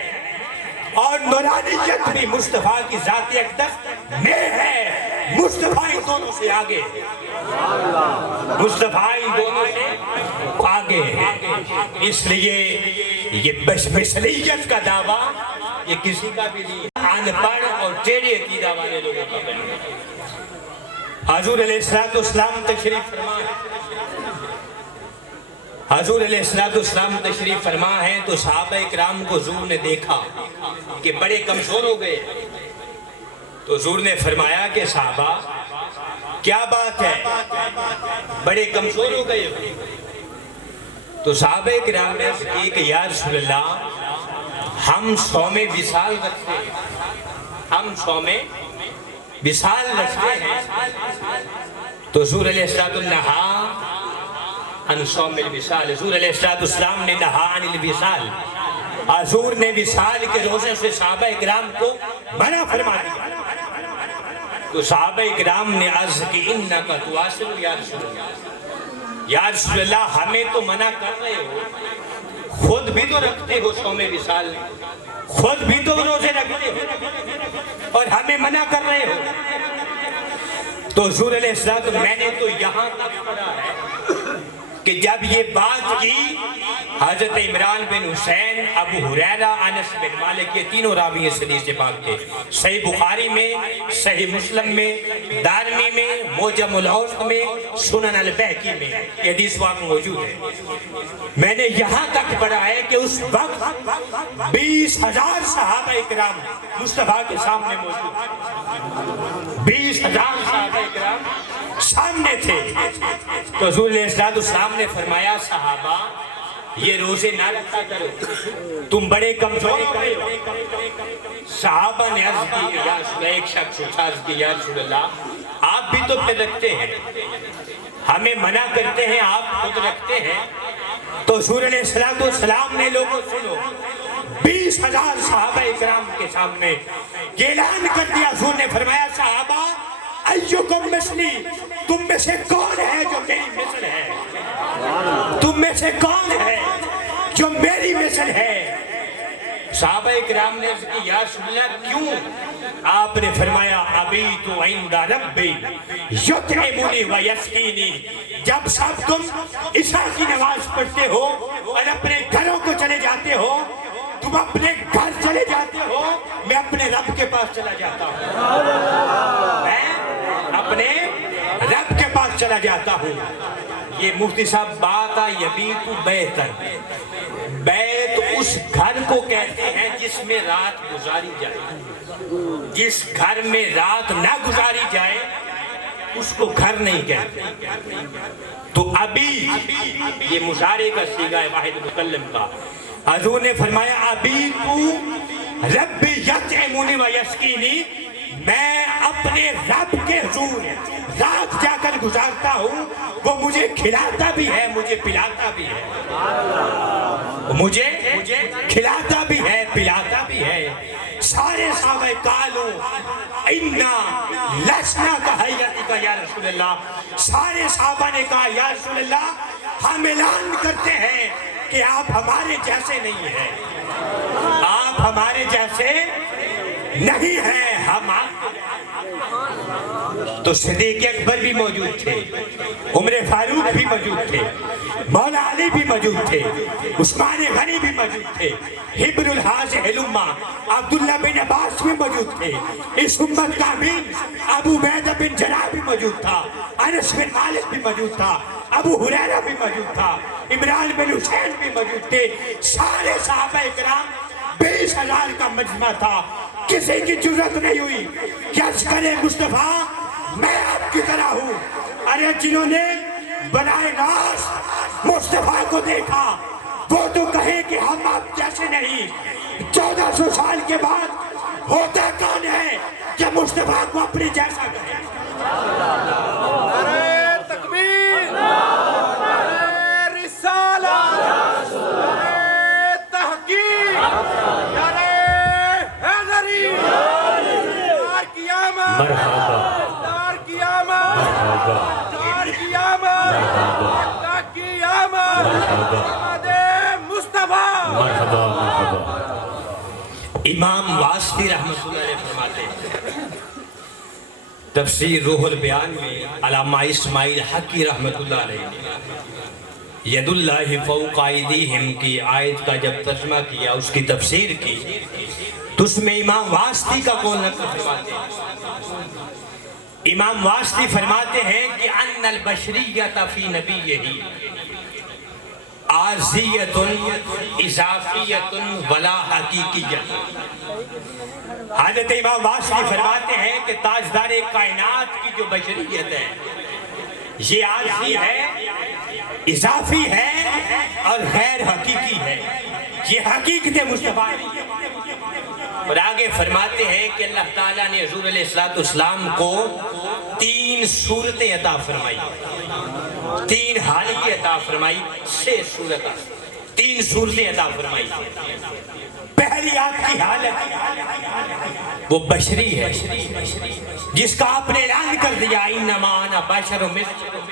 اور نورانیت بھی مصطفیٰ کی ذات اقدس میں ہے. مصطفیٰ ان دونوں سے آگے, مصطفیٰ ان دونوں سے آگے. اس لیے یہ بشریت کا دعویٰ یہ کسی کا بھی نہیں, ان پڑھ اور ٹیڑھے عقیدہ والے لوگوں کا بھی. حضور علیہ السلام تشریف فرما ہے, حضور علیہ السلام تشریف فرما ہے تو صحابہ اکرام کو حضور نے دیکھا کہ بڑے کمزور ہو گئے. تو حضور نے فرمایا کہ صحابہ کیا بات ہے, بڑے کمزور ہو گئے. تو صحابہ اکرام نے عرض کی کہ یا رسول اللہ ہم صوم وصال رکھتے ہیں, ہم صوم وصال رکھتے ہیں. تو حضور علیہ السلام نہا عن صوم الوصال, حضور علیہ السلام نے نہا عن الوصال, حضور نے وصال کے روزے سے صحابہ اکرام کو منع فرما دیا. تو صحابہ اکرام نے عرض کی انکا تواصل یا رسول اللہ, یا رسول اللہ ہمیں تو منع کر رہے ہو, خود بھی تو رکھتے ہو صوم وصال, خود بھی تو روزے رکھتے ہو اور ہمیں منع کر رہے ہو. تو حضور علیہ السلام میں نے تو یہاں تک پڑھا ہے کہ جب یہ بات کی حضرت عمران بن حسین, ابو ہریرہ, انس بن مالک, یہ تینوں راوی اس حدیث سے پاک تھے. صحیح بخاری میں, صحیح مسلم میں, دارمی میں, معجم الاوسط میں, سنن البیہقی میں یہ حدیث پاک موجود ہے. میں نے یہاں تک پڑھا ہے کہ اس وقت 20,000 صحابہ اکرام مصطفیٰ کے سامنے موجود تھے, 20,000 صحابہ اکرام سامنے تھے. تو حضور علیہ السلام نے فرمایا صحابہ یہ روزے نہ رکھا کرو، تم بڑے کمزور ہو۔ صحابہ نے عرض کی یا رسول اللہ، ایک شخص اٹھا عرض کی یا رسول اللہ آپ بھی تو پھر رکھتے ہیں، ہمیں منع کرتے ہیں، آپ خود رکھتے ہیں۔ تو حضور علیہ السلام نے لوگوں سنو 20,000 صحابہ اکرام کے سامنے یہ اعلان کر دیا، حضور نے فرمایا صحابہ ایوکم مثلی، تم میں سے کون ہے جو میری مثل ہے؟ تم میں سے کون ہے جو میری مثل ہے؟ صحابہ اکرام نے عرض کی یا رسول اللہ کیوں؟ آپ نے فرمایا ابیت عند ربی یطعمنی و یسقینی، جب سب تم عشاء کی نماز پڑھتے ہو اور اپنے گھروں کو چلے جاتے ہو، تم اپنے گھر چلے جاتے ہو، میں اپنے رب کے پاس چلا جاتا ہوں، میں اپنے رب کے پاس چلا جاتا ہوں۔ یہ مفتی صاحب بات یبیت بیتن، بیت اس گھر کو کہتے ہیں جس میں رات گزاری جائے، جس گھر میں رات نہ گزاری جائے اس کو گھر نہیں کہتے۔ تو ابھی یہ مشارے کا صیغہ ہے واحد مکلم کا۔ حضور نے فرمایا ابھی تو رب یطعمنی و یسقینی، میں اپنے رب کے حضور رات جا کر گزارتا ہوں، وہ مجھے کھلاتا بھی ہے مجھے پلاتا بھی ہے، مجھے کھلاتا بھی ہے پلاتا بھی ہے۔ سارے صحابہ قالوا انا لسنا کہیتک یا رسول اللہ، سارے صحابہ نے کہا یا رسول اللہ ہم اعلان کرتے ہیں کہ آپ ہمارے جیسے نہیں ہیں، آپ ہمارے جیسے نہیں ہیں، ہم تو صدیق اکبر بھی موجود تھے، عمر فاروق بھی موجود تھے، مولا علی بھی موجود تھے، عثمان غنی بھی موجود تھے، حبر الحاج علمہ عبداللہ بن عباس بھی موجود تھے، اس امت کا امین ابو عبیدہ بن جراح بھی موجود تھا، انس بن مالک بھی موجود تھا، ابو ہریرہ بھی موجود تھا، عمران بن حسین بھی موجود تھے۔ سارے صحابہ اکرام 20,000 کا مجمع تھا، کسی کی جرت نہیں ہوئی کہ عرض کرے مصطفیٰ میں آپ کی طرح ہوں۔ ارے جنہوں نے بنائے ناز مصطفیٰ کو دیکھا وہ تو کہیں کہ ہم آپ جیسے نہیں۔ 1400 سال کے بعد ہوتا کون ہے کہ مصطفیٰ کو اپنے جیسا کہے؟ نعرہ تکبیر، نعرہ رسالت، نعرہ تحقیق، نعرہ حیدری، دار قیامت، دار قیامت، دار قیامت، دار قیامت، محمد مصطفیٰ۔ امام واسطی رحمۃ اللہ علیہ فرماتے ہیں تفسیر روح البیان میں علامہ اسماعیل حقی رحمۃ اللہ علیہ ید اللہ فوق ایدیہم کی آیت کا جب ترجمہ کیا، اس کی تفسیر کی، تو اس میں امام واسطی کا قول نقل فرماتے ہیں۔ امام واسطی فرماتے ہیں کہ ان البشریۃ فی نبیہ عارضیۃ اضافیۃ ولا حقیقیۃ۔ حضرت امام واسطی فرماتے ہیں کہ تاجدار کائنات کی جو بشریت ہے یہ عارضی ہے، اضافی ہے اور غیر حقیقی ہے، یہ حقیقت مصطفیٰ نہیں ہے۔ اور آگے فرماتے ہیں کہ اللہ تعالیٰ نے حضور علیہ السلام کو 3 صورتیں عطا فرمائی، 3 حالتیں عطا فرمائی، 6 صورتیں، 3 صورتیں عطا فرمائی۔ پہلی آپ کی حالت وہ بشری ہے جس کا آپ نے اعلان کر دیا انما انا بشر مثلکم،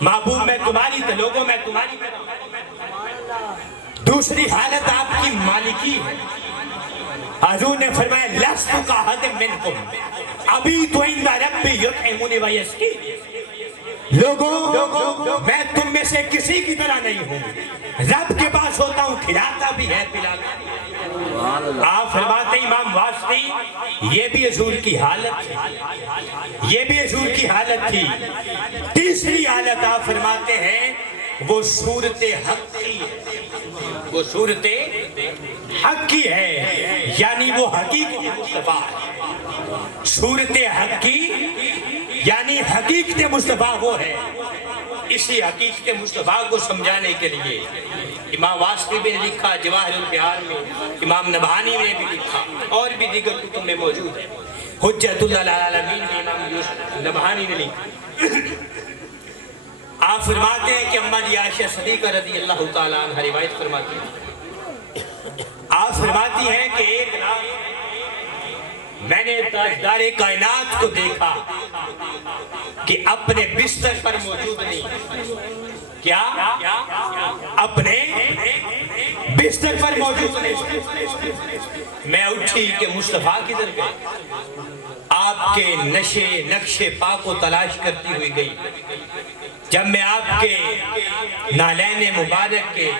محبوب میں تمہاری تو لوگوں میں تمہاری۔ دوسری حالت آپ کی مالکی ہے، حضور نے فرمایا لست کاحد منکم ابھی تو عند ربی یطعمنی و یسقینی، لوگوں میں تم میں سے کسی کی طرح نہیں ہوں، رب کے پاس ہوتا ہوں، کھلاتا بھی ہے پلاتا بھی ہے۔ آپ فرماتے ہیں امام واسطی یہ بھی حضور کی حالت تھی، یہ بھی حضور کی حالت تھی۔ تیسری حالت آپ فرماتے ہیں وہ صورت حق کی ہے، وہ صورت حق کی ہے، یعنی وہ حقیقت مصطفیٰ ہے۔ صورت حق کی یعنی حقیقت مصطفیٰ وہ ہے۔ اسی حقیقت مصطفیٰ کو سمجھانے کے لیے امام واسطی بھی نے لکھا جواہر البیان میں، امام نبہانی نے بھی لکھا، اور بھی دیگر کتب میں موجود ہے۔ حجت اللہ العالمین میں امام نبہانی نے لکھا۔ آپ فرماتے ہیں کہ اماں جی عائشہ صدیقہ رضی اللہ تعالیٰ عنہ روایت فرماتی ہیں، آپ فرماتی ہیں کہ ایک رات میں نے تاجدار کائنات کو دیکھا کہ اپنے بستر پر موجود نہیں۔ کیا؟ اپنے بستر پر موجود نہیں۔ میں اٹھی کہ مصطفیٰ کدھر گئے؟ آپ کے نقش پا کو تلاش کرتی ہوئی گئی۔ جب میں آپ کے نالین مبارک کے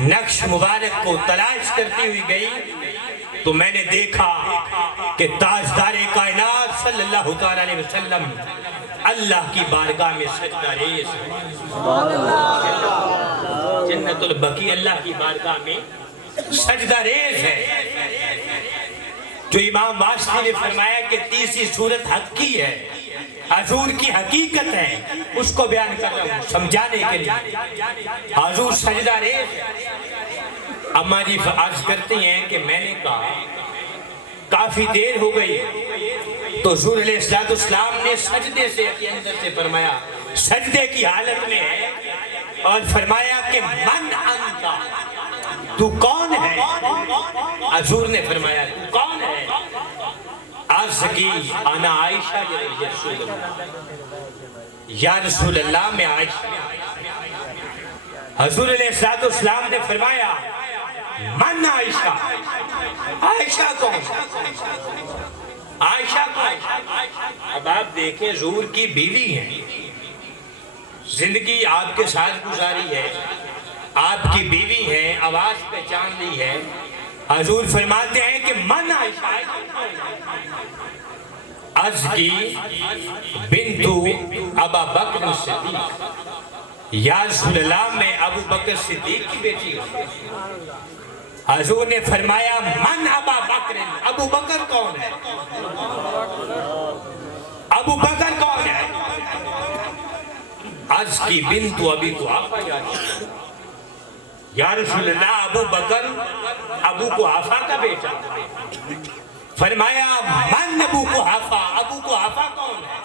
نقش مبارک کو تلاش کرتی ہوئی گئی تو میں نے دیکھا کہ تاجدار کائنات صلی اللہ علیہ وسلم اللہ کی بارگاہ میں سجدہ ریز ہے۔ جنت البقیع اللہ کی بارگاہ میں سجدہ ریز ہے۔ جو امام واسطی نے فرمایا کہ تیسری صورت حق کی ہے، حضور کی حقیقت ہے، اس کو بیان کر رہا ہوں سمجھانے کے لیے۔ حضور سجدہ ریز ہے۔ اماں جی عرض کرتی ہیں کہ میں نے کہا کافی دیر ہو گئی تو حضور علیہ السلام نے سجدے سے کے اندر سے فرمایا، سجدے کی حالت میں ہے، اور فرمایا کہ من انت، تو کون ہے؟ حضور نے فرمایا تو کون ہے؟ عرض کی انا عائشہ یا رسول اللہ، میں عائشہ۔ حضور علیہ السلام نے فرمایا من عائشہ، عائشہ کون؟ عائشہ کون؟ اب آپ دیکھیں حضور کی بیوی ہیں، زندگی آپ کے ساتھ گزاری ہے، آپ کی بیوی ہے، آواز پہچان لی ہے۔ حضور فرماتے ہیں کہ من عائشہ، عرض کی بنتو ابا بکر صدیق، یا رسول اللہ میں ابو بکر صدیق کی بیٹی ہوں۔ حضور نے فرمایا من ابا بکر، ابو بکر کون ہے؟ ابو بکر کون ہے؟ عرض کی بنتو ابی قحافہ، یا رسول اللہ ابو بکر ابو قحافہ کا بیٹا۔ فرمایا من ابو قحافہ، ابو قحافہ کون ہے؟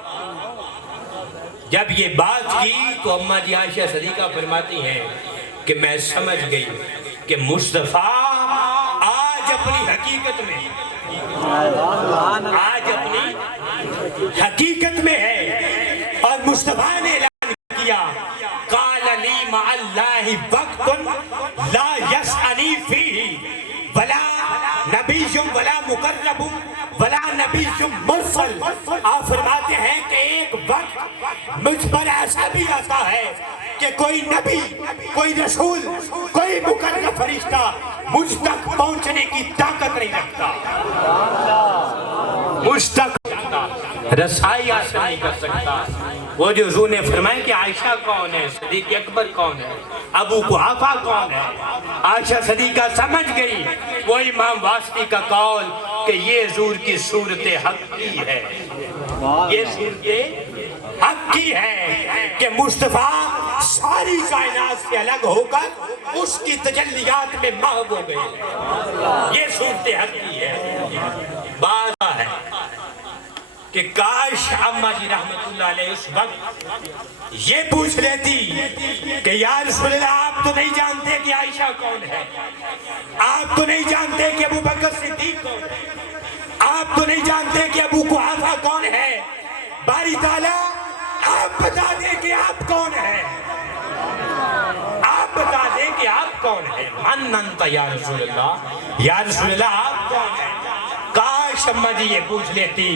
جب یہ بات کی تو اماں جی عائشہ صدیقہ فرماتی ہیں کہ میں سمجھ گئی کہ مصطفیٰ آج اپنی حقیقت میں، آج اپنی حقیقت میں ہے، اور مصطفیٰ نے اعلان کیا قال لی مع اللہ وقت لا یسعنی فیہ ولا نبی ولا مقرب ولا نبی مرسل۔ آپ فرماتے ہیں کہ ایک وقت مجھ پر ایسا بھی آتا ہے کہ کوئی نبی، کوئی رسول، کوئی مقرب فرشتہ مجھ تک پہنچنے کی طاقت نہیں رکھتا، مجھ تک رسائی حاصل نہیں کر سکتا۔ وہ جو حضور نے فرمایا کہ عائشہ کون ہے، صدیق اکبر کون ہے، ابو قحافہ کون ہے، عائشہ صدیقہ سمجھ گئی وہ امام واسطی کا قول کہ یہ حضور کی صورت حق کی ہے، یہ صورت حق کی ہے کہ مصطفیٰ ساری کائنات سے الگ ہو کر اس کی تجلیات میں محو ہو گئے، یہ صورت حق کی ہے۔ بات ہے کہ کاش اماں جی رحمت اللہ علیہ اس وقت یہ پوچھ لیتی کہ یا رسول اللہ آپ تو نہیں جانتے کہ عائشہ کون ہے، آپ تو نہیں جانتے کہ ابو بکر صدیق کون ہے، آپ تو نہیں جانتے کہ ابو قحافہ کون ہے، باری تعالیٰ آپ بتا دیں کہ آپ کون ہیں، آپ بتا دیں کہ آپ کون ہیں۔ من انت یا رسول اللہ، یا رسول اللہ آپ کون ہیں؟ کاش اماں جی یہ پوچھ لیتی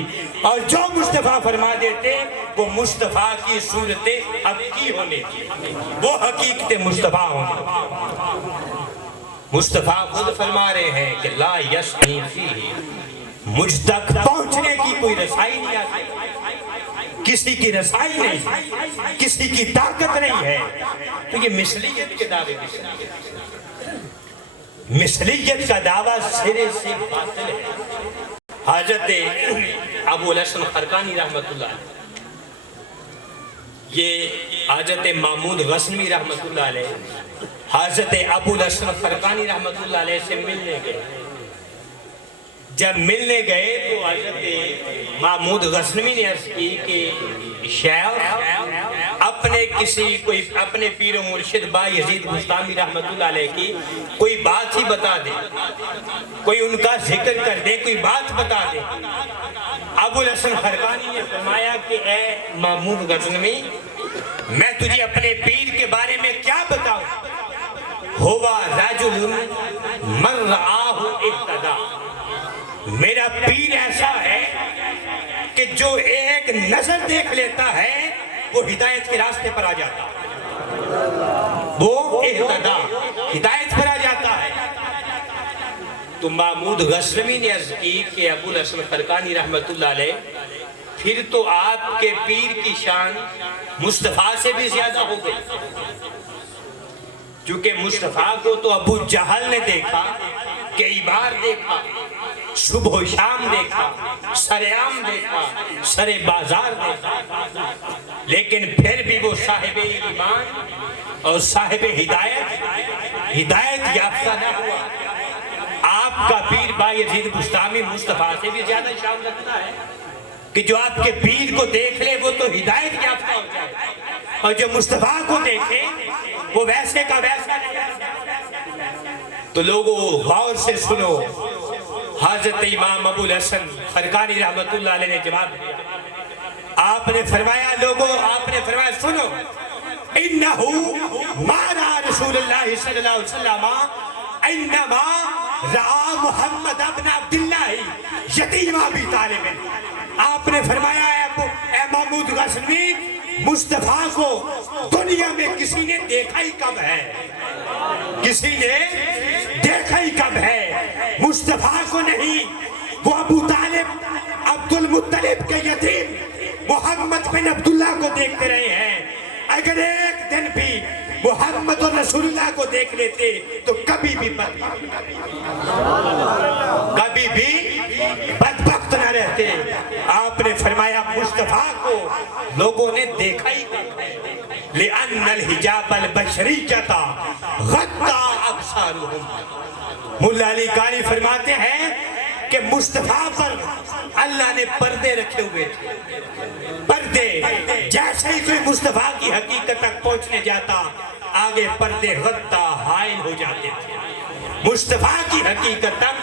اور جو مصطفیٰ فرما دیتے وہ مصطفیٰ کی صورت حقیقی ہونے کی، وہ حقیقت مصطفیٰ ہونے۔ مصطفیٰ خود فرما رہے ہیں کہ لا یسعنی فیہ، مجھ تک پہنچنے کی کوئی رسائی نہیں آتی، کسی کی رسائی نہیں، کسی کی طاقت نہیں ہے۔ تو یہ مثلیت کے دعوے کی، مثلیت کا دعویٰ سرے سے باطل ہے۔ حضرت ابو الحسن خرقانی رحمت اللہ علیہ یہ حضرت محمود غزنوی رحمۃ اللہ علیہ حضرت ابو الاسود فرقانی رحمۃ اللہ علیہ سے ملنے گئے. جب ملنے گئے تو حضرت محمود غزنوی نے عرض کی کہ شیخ اپنے پیر و مرشد با یزید بستامی رحمۃ اللہ علیہ کی کوئی بات ہی بتا دے, کوئی ان کا ذکر کر دے, کوئی بات بتا دے. ابو الحسن فرقانی نے فرمایا کہ اے محمود غزنوی, میں تجھے اپنے پیر کے بارے میں کیا بتاؤں. ہوا رجل من رآہ اہتدی, میرا پیر ایسا ہے کہ جو ایک نظر دیکھ لیتا ہے وہ ہدایت کے راستے پر آ جاتا ہے, وہ اہتدی ہدایت پر آ جاتا ہے. تو محمود غزنوی نے عرض کی کہ ابو الحسن فرقانی رحمت اللہ علیہ, پھر تو آپ کے پیر کی شان مصطفیٰ سے بھی زیادہ ہو گئی, کیونکہ مصطفیٰ کو تو ابو جہل نے دیکھا, کئی بار دیکھا, صبح و شام دیکھا, سرعام دیکھا, سر بازار دیکھا, لیکن پھر بھی وہ صاحب ایمان اور صاحب ہدایت یافتہ نہ ہوا. آپ کا پیر با یزید بستامی مصطفیٰ سے بھی زیادہ شان رکھتا ہے کہ جو آپ کے پیر کو دیکھ لے وہ تو ہدایت یافتہ ہو جائے, اور جو مصطفیٰ کو دیکھے وہ ویسے کا ویسا نہیں. تو لوگوں غور سے سنو, حضرت امام ابو الحسن فرقانی رحمت اللہ علیہ نے جواب دیا. آپ نے فرمایا, لوگوں آپ نے فرمایا سنو, انہو مانا رسول اللہ صلی اللہ علیہ وسلم انما رعا محمد ابن عبداللہ یتیم ابی طالب. آپ نے فرمایا اے محمود غزنوی, مصطفیٰ کو دنیا میں کسی نے دیکھا ہی کب ہے, کسی نے دیکھا ہی کب ہے, مصطفیٰ کو نہیں. وہ ابو طالب عبد المطلب کے یتیم محمد بن عبداللہ کو دیکھتے رہے ہیں. اگر ایک دن بھی محمد رسول اللہ کو دیکھ لیتے تو کبھی بھی بدبخت نہ رہتے. آپ نے فرمایا مصطفیٰ کو لوگوں نے دیکھا ہی لأن الحجاب البشریۃ غطا ابصارهم. مولا علی قاری فرماتے ہیں کہ مصطفیٰ پر اللہ نے پردے رکھے ہوئے تھے, پردے. جیسے ہی کوئی مصطفیٰ کی حقیقت تک پہنچنے جاتا آگے پردے غطا حائل ہو جاتے تھے. مصطفیٰ کی حقیقت تک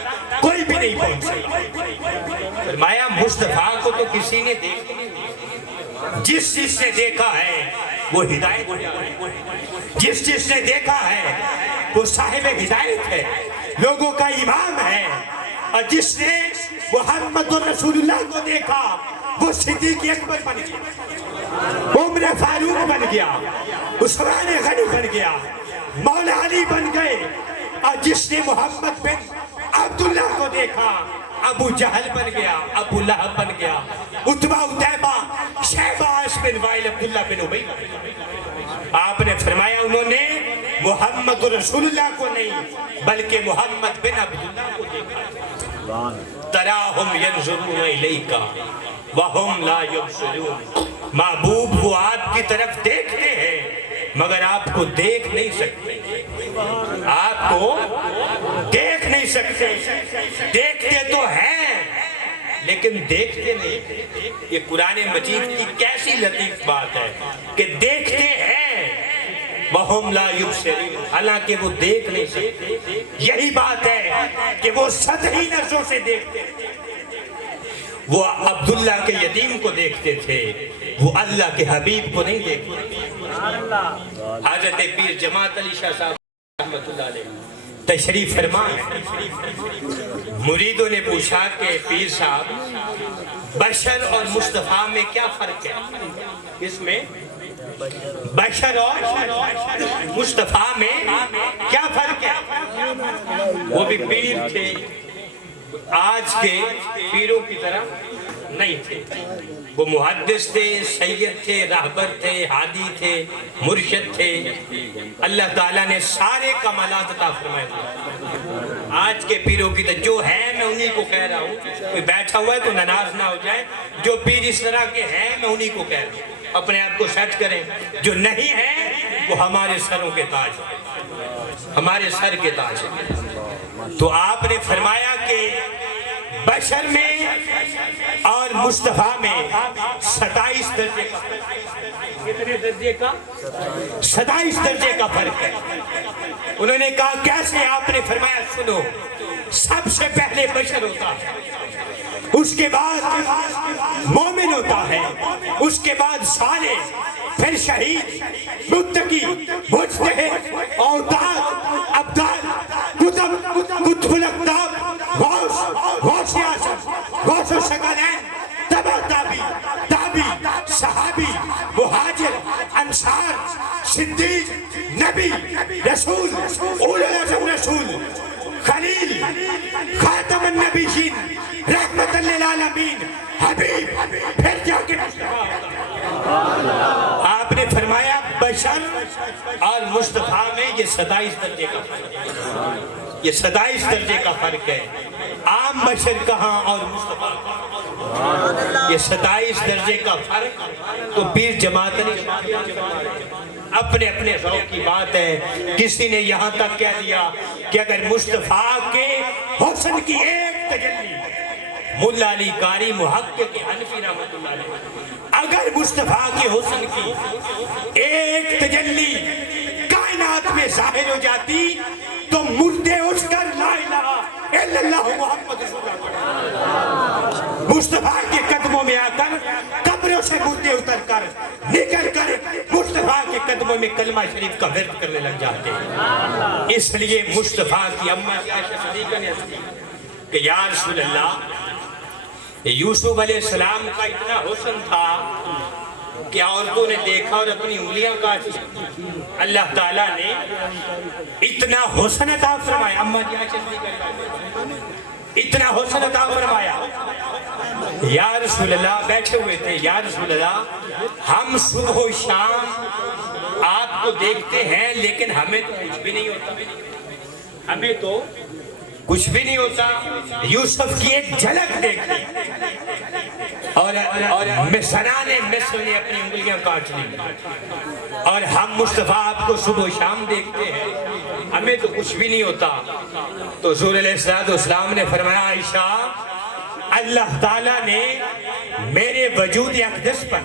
کوئی بھی نہیں پہنچ سکتا. فرمایا مصطفیٰ کو تو کسی نے دیکھا نہیں, جس چیز سے دیکھا ہے وہ ہدایت ہے, جس چیز سے دیکھا ہے وہ صاحب ہدایت ہے, لوگوں کا امام ہے. اور جس نے محمد رسول اللہ کو دیکھا وہ صدیق اکبر بن گیا, عمر فاروق بن گیا, عثمان غنی بن گیا, مولا علی بن گئے. اور جس نے محمد بن عبداللہ کو دیکھا ابو جہل بن گیا, ابو لہب بن گیا, عتبہ عتیبہ, شیبہ عاص بن وائل, عبداللہ بن ابی. آپ نے فرمایا انہوں نے محمد رسول اللہ کو نہیں بلکہ محمد بن عبداللہ کو دیکھا. تراہم ینظرون الیک وہم لا یبصرون. محبوب وہ آپ کی طرف دیکھتے ہیں مگر آپ کو دیکھ نہیں سکتے, آپ کو دیکھ نہیں سکتے. دیکھتے تو ہیں لیکن دیکھتے نہیں. یہ قرآن مجید کی کیسی لطیف بات ہے کہ دیکھتے ہیں وَهُمْ لَا يُبْصِرُونَ, حالانکہ وہ دیکھ نہیں سکتے. یہی بات ہے کہ وہ سطحی نظروں سے دیکھتے تھے. وہ عبداللہ کے یتیم کو دیکھتے تھے, وہ اللہ کے حبیب کو نہیں دیکھتے. حضرت پیر جماعت علی شاہ صاحب رحمت اللہ علیہ تشریف فرما ہے. مریدوں نے پوچھا کہ پیر صاحب بشر اور مصطفیٰ میں کیا فرق ہے, اس میں بشر اور مصطفیٰ میں کیا فرق ہے. وہ بھی پیر تھے, آج کے پیروں کی طرح نہیں تھے. وہ محدث تھے, سید تھے, راہبر تھے, ہادی تھے, مرشد تھے. اللہ تعالیٰ نے سارے کمالات عطا فرمائے تھے. آج کے پیروں کی طرح جو ہے میں انہی کو کہہ رہا ہوں, کوئی بیٹھا ہوا ہے تو ناراض نہ ہو جائے, جو پیر اس طرح کے ہیں میں انہی کو کہہ رہا ہوں. اپنے آپ کو سیٹ کریں، جو نہیں ہے وہ ہمارے سروں کے تاج ہیں، ہمارے سر کے تاج ہیں۔ تو آپ نے فرمایا کہ بشر میں اور مصطفیٰ میں 27 درجے کا، کتنے درجے کا؟ 27 درجے کا فرق ہے۔ انہوں نے کہا کیسے؟ آپ نے فرمایا سنو، سب سے پہلے بشر ہوتا ہے، اس کے بعد مومن ہوتا ہے، اس کے بعد صالح، پھر شہید، متقی، مجتہد، اوتاد، ابدال، قطب الاقطاب، غوث، غوث اعظم، غوث الثقلین، تبع تابعی، صحابی، مہاجر، انصار، صدیق، نبی، رسول، اولو العزم رسول، خلیل، خاتم النبیین، رحمت للعالمین، حبیب، پھر جا کے آپ نے فرمایا بشر اور مصطفیٰ میں یہ 27 درجے کا فرق ہے، یہ 27 درجے کا فرق ہے۔ عام بشر کہاں اور مصطفیٰ کہاں؟ یہ 27 درجے کا فرق تو پیر جماعت نہیں، اپنے اپنے ذوق کی بات ہے۔ کسی نے یہاں تک کہہ دیا کہ اگر مصطفیٰ کے حسن کی ایک تجلی، ملا علی قاری محقق حنفی رحمۃ اللہ علیہ، اگر مصطفیٰ کے حسن کی ایک تجلی کائنات میں ظاہر ہو جاتی تو مردے اٹھ کر لا الہ الا اللہ محمد رسول اللہ، مصطفیٰ کے قدموں میں آ کر قبروں سے مردے اتر کر نکل کر مصطفیٰ کے قدموں میں کلمہ شریف کا ورد کرنے لگ جاتے ہیں۔ اس لیے مصطفیٰ کی اماں عائشہ صدیقہ نے عرض کی کہ یا رسول اللہ، یوسف علیہ السلام کا اتنا حسن تھا کہ عورتوں نے دیکھا اور اپنی انگلیاں کاٹی، اللہ تعالیٰ نے اتنا حسن عطا فرمایا، اماں جی عائشہ صدیقہ اتنا حسن عطا فرمایا۔ یا رسول اللہ بیٹھے ہوئے تھے، یا رسول اللہ ہم صبح و شام آپ کو دیکھتے ہیں لیکن ہمیں تو کچھ بھی نہیں ہوتا، ہمیں تو کچھ بھی نہیں ہوتا۔ یوسف کی ایک جھلک دیکھی اور مصران مصر نے اپنی انگلیاں کاٹ لی، اور ہم مصطفیٰ آپ کو صبح و شام دیکھتے ہیں، ہمیں تو کچھ بھی نہیں ہوتا۔ تو حضور علیہ السلام نے فرمایا عائشہ، اللہ تعالیٰ نے میرے وجود اقدس پر،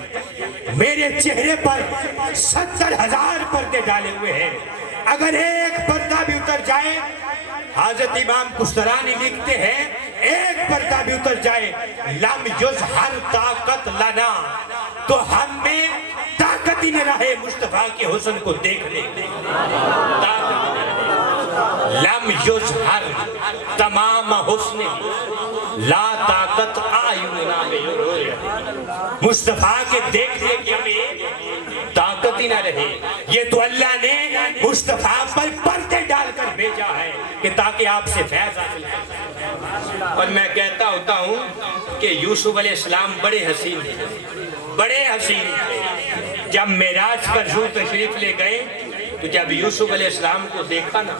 میرے چہرے پر 70,000 پردے ڈالے ہوئے ہیں، اگر ایک پردہ بھی اتر جائے، حضرت امام کشترانی لکھتے ہیں ایک پردہ بھی اتر جائے، لم یظہر طاقت لنا، تو ہم میں طاقت ہی نہ رہے مصطفیٰ کے حسن کو دیکھنے، لم یظہر تمام حسن لا طاقت آیوننا مصطفیٰ کے دیکھنے کی ہمیں طاقت ہی نہ رہے۔ یہ تو اللہ نے مصطفیٰ پر پردے ڈال کر بھیجا ہے کہ تاکہ آپ سے فیض حاصل کر۔ اور میں کہتا ہوتا ہوں کہ یوسف علیہ السلام بڑے حسین تھے، بڑے حسین تھے۔ جب معراج پر حضور تشریف لے گئے تو جب یوسف علیہ السلام کو دیکھا نا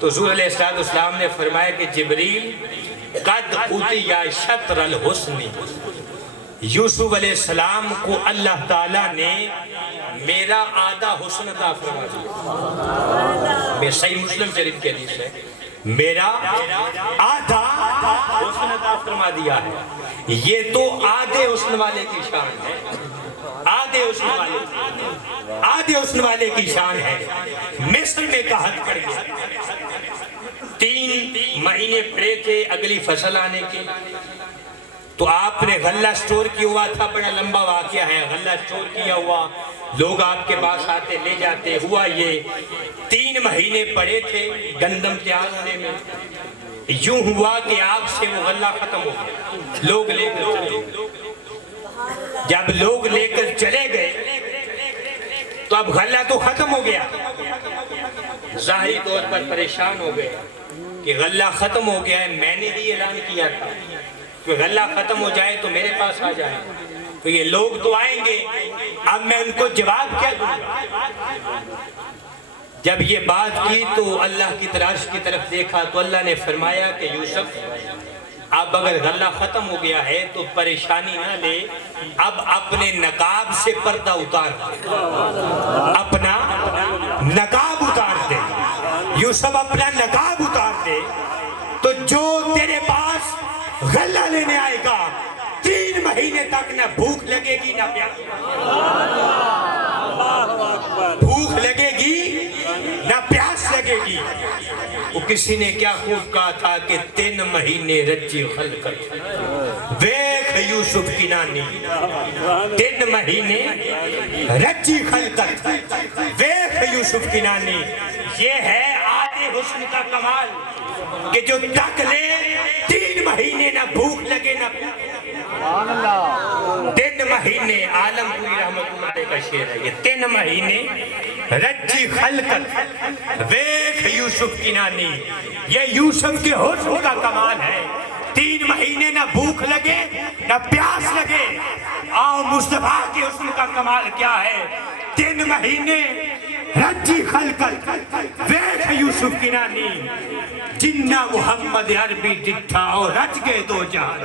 تو حضور علیہ السلام نے فرمایا کہ جبریل قد اُتِیَ شطر الحسن، یوسف علیہ السلام کو اللہ تعالیٰ نے میرا آدھا حسن عطا فرما دیا۔ میں صحیح مسلم شریف کی حدیث ہے، میرا آدھا حسن عطا فرما دیا ہے۔ یہ تو آدھے حسن والے کی شان ہے، آدھے حسن والے کی شان ہے۔ مصر میں قحط پڑ گیا، 3 مہینے پڑے تھے اگلی فصل آنے کے، تو آپ نے غلہ سٹور کیا ہوا تھا، بڑا لمبا واقعہ ہے، غلہ سٹور کیا ہوا، لوگ آپ کے پاس آتے لے جاتے، ہوا یہ 3 مہینے پڑے تھے گندم تیار ہونے میں، یوں ہوا کہ آپ سے وہ غلہ ختم ہو گیا، لوگ لے کر چلے گئے۔ جب لوگ لے کر چلے گئے تو اب غلہ تو ختم ہو گیا، ظاہری طور پر پریشان ہو گئے کہ غلہ ختم ہو گیا ہے، میں نے بھی اعلان کیا تھا کہ غلہ ختم ہو جائے تو میرے پاس آ جائے، تو یہ لوگ تو آئیں گے، اب میں ان کو جواب کیا دوں گا؟ جب یہ بات کی تو اللہ کی طرف دیکھا تو اللہ نے فرمایا کہ یوسف اب اگر غلہ ختم ہو گیا ہے تو پریشانی نہ لے، اب اپنے نقاب سے پردہ اتار دے، اپنا نقاب اتار دے، یوسف اپنا نقاب اتار دے، تو جو تیرے پاس غلہ لینے آئے گا 3 مہینے تک نہ بھوک لگے گی نہ پیاس، بھوک لگے گی نہ پیاس لگے گی۔ وہ کسی نے کیا خوب کہا تھا کہ 3 مہینے رچی خلقت ویکھ یوسف کی نانی، 3 مہینے رچی خلقت ویکھ یوسف کی نانی۔ یہ ہے آدھے حسن کا کمال کہ جو تک لے 3 مہینے نہ بھوک لگے نہ 3 مہینے، عالم پوری رحمت اللہ کا شعر ہے یہ، 3 مہینے رچی خلقت ویکھ یوسف کی نانی۔ یہ یوسف کے حسن کا کمال ہے، 3 مہینے نہ بھوک لگے نہ پیاس لگے۔ آؤ مصطفیٰ کے حسن کا کمال کیا ہے، 3 مہینے رچی خلقت ویکھ یوسف کی نانی۔ جنہ محمد عربی ڈٹھا اور رچ گئے 2 جہان،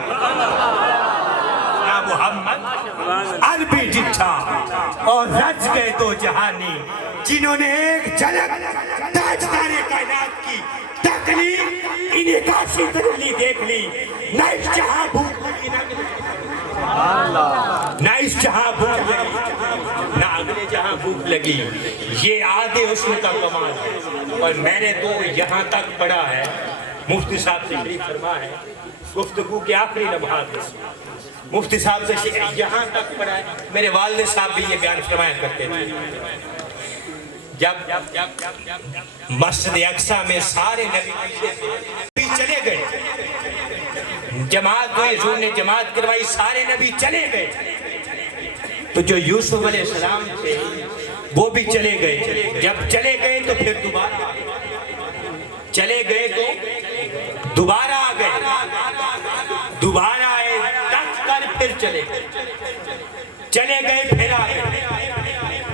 محمد عربی ڈٹھا اور رچ گئے 2 جہانی، جنہوں نے ایک جھلک تاجدار کائنات کی تکلیف انہیں کافی تجلی دیکھ لی۔ نہ اس جہاں بھوک لگی نہ اس جہاں بھوک لگی نہ اگلے جہاں بھوک لگی۔ یہ آدھے حسن کا کمال ہے، اور میں نے تو یہاں تک پڑھا ہے، مفتی صاحب سے شریف فرما ہے گفتگو کے آخری لمحات میں، مفتی صاحب سے یہاں تک پڑھا ہے۔ میرے والد صاحب بھی یہ بیان فرمایا کرتے تھے، جب مسجد اقصیٰ میں سارے نبی چلے گئے، جماعت ہوئی، حضور نے جماعت کروائی، سارے نبی چلے گئے، تو جو یوسف علیہ السلام تھے وہ بھی چلے گئے۔ جب چلے گئے تو پھر دوبارہ چلے گئے تو دوبارہ آ گئے، دوبارہ آئے، تک کر پھر چلے گئے، چلے گئے پھر آ گئے،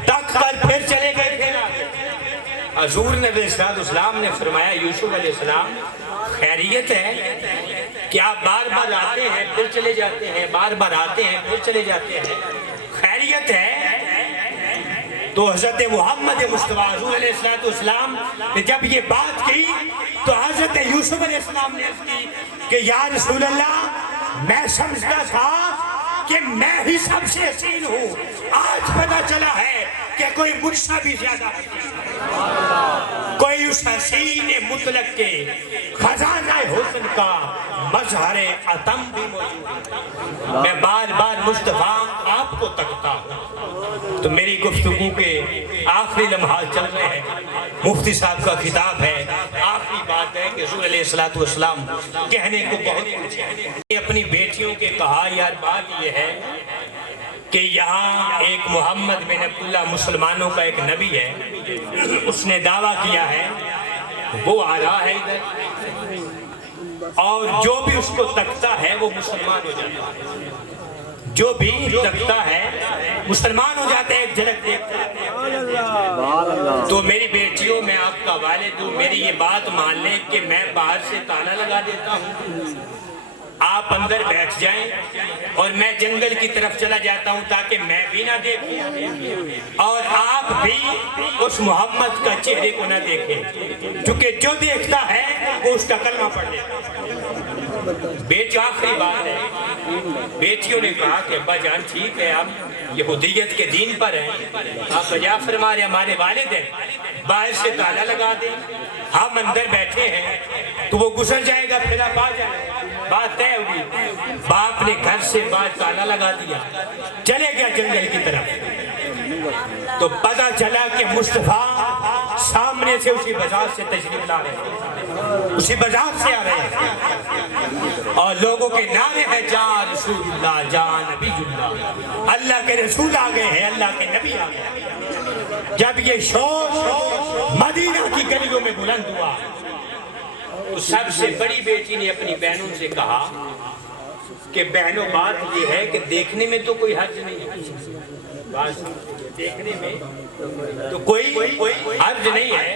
تک کر پھر چلے گئے پھر آ گئے۔ حضور نبی علیہ السلام نے فرمایا یوسف علیہ السلام خیریت ہے کہ آپ بار بار آتے ہیں پھر چلے جاتے ہیں، بار بار آتے ہیں پھر چلے جاتے ہیں، خیریت ہے؟ تو حضرت محمد مصطفیٰ حضور علیہ السلام نے جب یہ بات کی تو حضرت یوسف علیہ السلام نے عرض کی کہ یا رسول اللہ، میں سمجھتا تھا کہ میں ہی سب سے حسین ہوں، آج پتہ چلا ہے کہ کوئی مجھ سے بھی زیادہ کوئی اس حسین مطلق کے خزانہ حسن کا مظہر عتم بھی موجود ہے۔ میں بار بار مصطفیٰ آپ کو تکتا ہوں۔ تو میری گفتگو کے آخری لمحات چل رہے ہیں، مفتی صاحب کا خطاب ہے، آخری بات ہے کہ حضور علیہ السلام کہنے کو بہت کچھ ہے۔ اپنی بیٹیوں کے کہا یار بات یہ ہے کہ یہاں ایک محمد بن عبداللہ مسلمانوں کا ایک نبی ہے، اس نے دعویٰ کیا ہے، وہ آ رہا ہے ادھر، اور جو بھی اس کو تکتا ہے وہ مسلمان ہو جاتا ہے، جو بھی تکتا ہے مسلمان ہو جاتا ہے، ایک جھلک دیکھتا ہے۔ تو میری بیٹیوں، میں آپ کا والد ہوں، میری یہ بات مان لیں کہ میں باہر سے تالا لگا دیتا ہوں، آپ اندر بیٹھ جائیں اور میں جنگل کی طرف چلا جاتا ہوں تاکہ میں بھی نہ دیکھوں اور آپ بھی اس محمد کا چہرے کو نہ دیکھیں، کیونکہ جو دیکھتا ہے وہ اس کا کلمہ پڑھ لیتا ہے۔ بیٹی آخری بات ہے، بیٹیوں نے کہا کہ ابا جان ٹھیک ہے، ہم یہودیت کے دین پر ہیں، آپ بجا فرما رہے ہمارے والد ہیں، باہر سے تالا لگا دیں، ہم اندر بیٹھے ہیں تو وہ گزر جائے گا پھر آپ آ جائیں، بات طے ہوگی۔ باپ نے گھر سے باہر تالا لگا دیا، چلے گیا جنگل کی طرف، تو پتہ چلا کہ مصطفیٰ سامنے سے اسی بازار سے تشریف لا رہے ہیں، اسی بازار سے آ رہے ہیں، اور لوگوں کے نعرے ہیں جا رسول اللہ، جا نبی اللہ، اللہ کے رسول آ گئے ہیں، اللہ کے نبی آ گئے ہیں۔ جب یہ شور مدینہ کی گلیوں میں بلند ہوا تو سب سے بڑی بیٹی نے اپنی بہنوں سے کہا کہ بہنوں بات یہ ہے کہ دیکھنے میں تو کوئی حرج نہیں ہے، دیکھنے میں تو کوئی حرج نہیں ہے،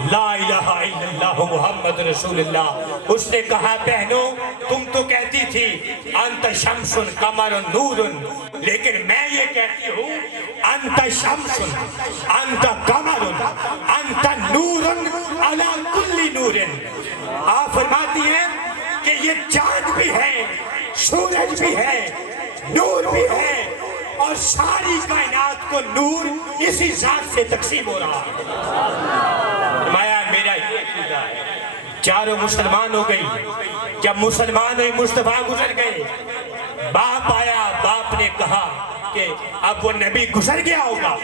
لا الہ الا اللہ محمد رسول اللہ۔ اس نے کہا بہنوں تم تو کہتی تھی انت شمس قمر نور، لیکن میں یہ کہتی ہوں انت شمس انت قمر انت نور علی کل نور۔ آپ فرماتی ہیں کہ یہ چاند بھی ہے، سورج بھی ہے، نور بھی ہے، اور ساری کائنات کو نور اسی ذات سے تقسیم ہو رہا ہے۔ فرمایا میرا یہ عقیدہ ہے۔ چاروں مسلمان ہو گئی۔ جب مسلمان مصطفیٰ گزر گئے، باپ آیا، باپ نے کہا کہ اب وہ نبی گزر گیا ہوگا،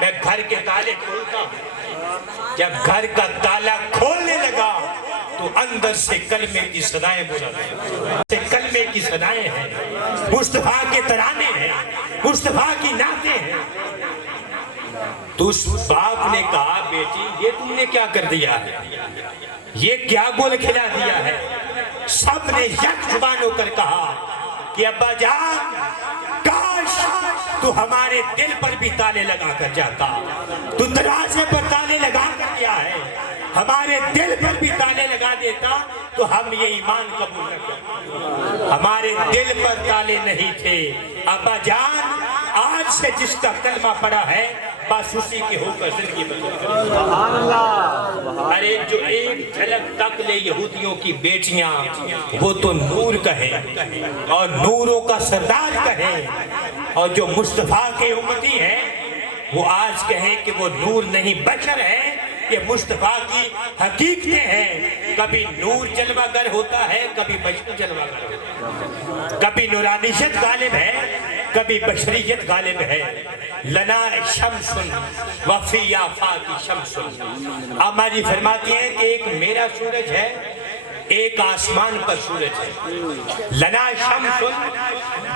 میں گھر کے تالے کھولتا ہوں۔ جب گھر کا تالا کھولنے لگا تو اندر سے کلمے کی صدائیں بلند، کلمے کی صدائیں ہیں، مصطفیٰ کے ترانے ہیں، مصطفیٰ کی نعتیں ہیں۔ تو اس باپ نے کہا بیٹی یہ تم نے کیا کر دیا ہے، یہ کیا گول کھلا دیا ہے؟ سب نے یک زبان ہو کر کہا کہ ابا جان کاش تو ہمارے دل پر بھی تالے لگا کر جاتا، تو دروازے پر تالے لگا کر گیا ہے، ہمارے دل پر بھی تالے لگا دیتا تو ہم یہ ایمان قبول نہ کرتے۔ ہمارے دل پر تالے نہیں تھے۔ ابا جان آج سے جس کا کلمہ پڑا ہے بس اسی کی ہو کر زندگی بدل۔ ارے جو ایک جھلک تک لے یہودیوں کی بیٹیاں وہ تو نور کہیں اور نوروں کا سردار کہیں، اور جو مصطفیٰ کے امتی ہیں وہ آج کہیں کہ وہ نور نہیں بشر ہے، یہ مصطفیٰ کی حقیقتیں ہیں۔ کبھی نور جلوہ گر ہوتا ہے، کبھی بشر جلوہ گر ہوتا ہے، کبھی نورانیت غالب ہے، کبھی بشریت غالب ہے۔ لنا شمس وفی آفاق شمس۔ اما جی فرماتی ہیں کہ ایک میرا سورج ہے، ایک آسمان پر سورج ہے۔ لنا شمس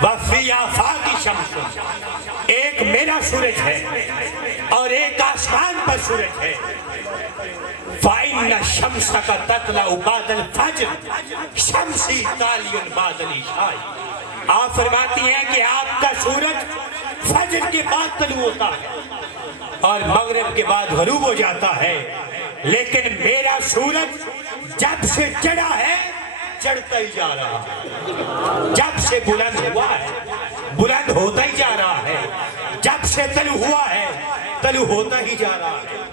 وفی آفاق شمس، ایک میرا سورج ہے اور ایک آسمان پر سورج ہے۔ فَإِنَّ الشَّمْسَ تَطْلَعُ بَعْدَ الْفَجْرِ شَمْسِ تَالِيٌ بَعْدَ الْعِشَاءِ۔ آپ فرماتی ہیں کہ آپ کا سورج فجر کے بعد طلوع ہوتا ہے اور مغرب کے بعد غروب ہو جاتا ہے، لیکن میرا سورج جب سے چڑھا ہے چڑھتا ہی جا رہا ہے، جب سے بلند ہوا ہے بلند ہوتا ہی جا رہا ہے، جب سے طلوع ہوا ہے طلوع ہوتا ہی جا رہا ہے۔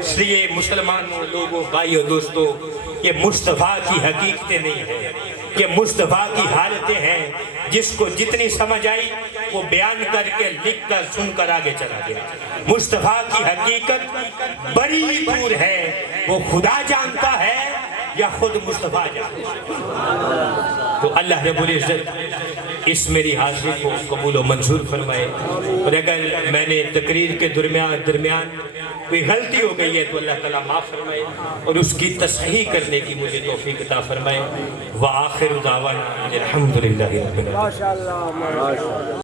اس لیے مسلمانوں لوگوں بھائیوں دوستوں یہ مصطفیٰ کی حقیقتیں نہیں ہیں، یہ مصطفیٰ کی حالتیں ہیں، جس کو جتنی سمجھ آئی وہ بیان کر کے لکھ کر سن کر آگے چلا گیا۔ مصطفیٰ کی حقیقت بڑی دور ہے، وہ خدا جانتا ہے یا خود مصطفیٰ جانتا ہے۔ تو اللہ رب العزت اس میری حاضری کو قبول و منظور فرمائے، اور اگر میں نے تقریر کے درمیان کوئی غلطی ہو گئی ہے تو اللہ تعالیٰ معاف فرمائے اور اس کی تصحیح کرنے کی مجھے توفیق عطا فرمائے۔ وآخر دعوانا الحمدللہ رب العالمین۔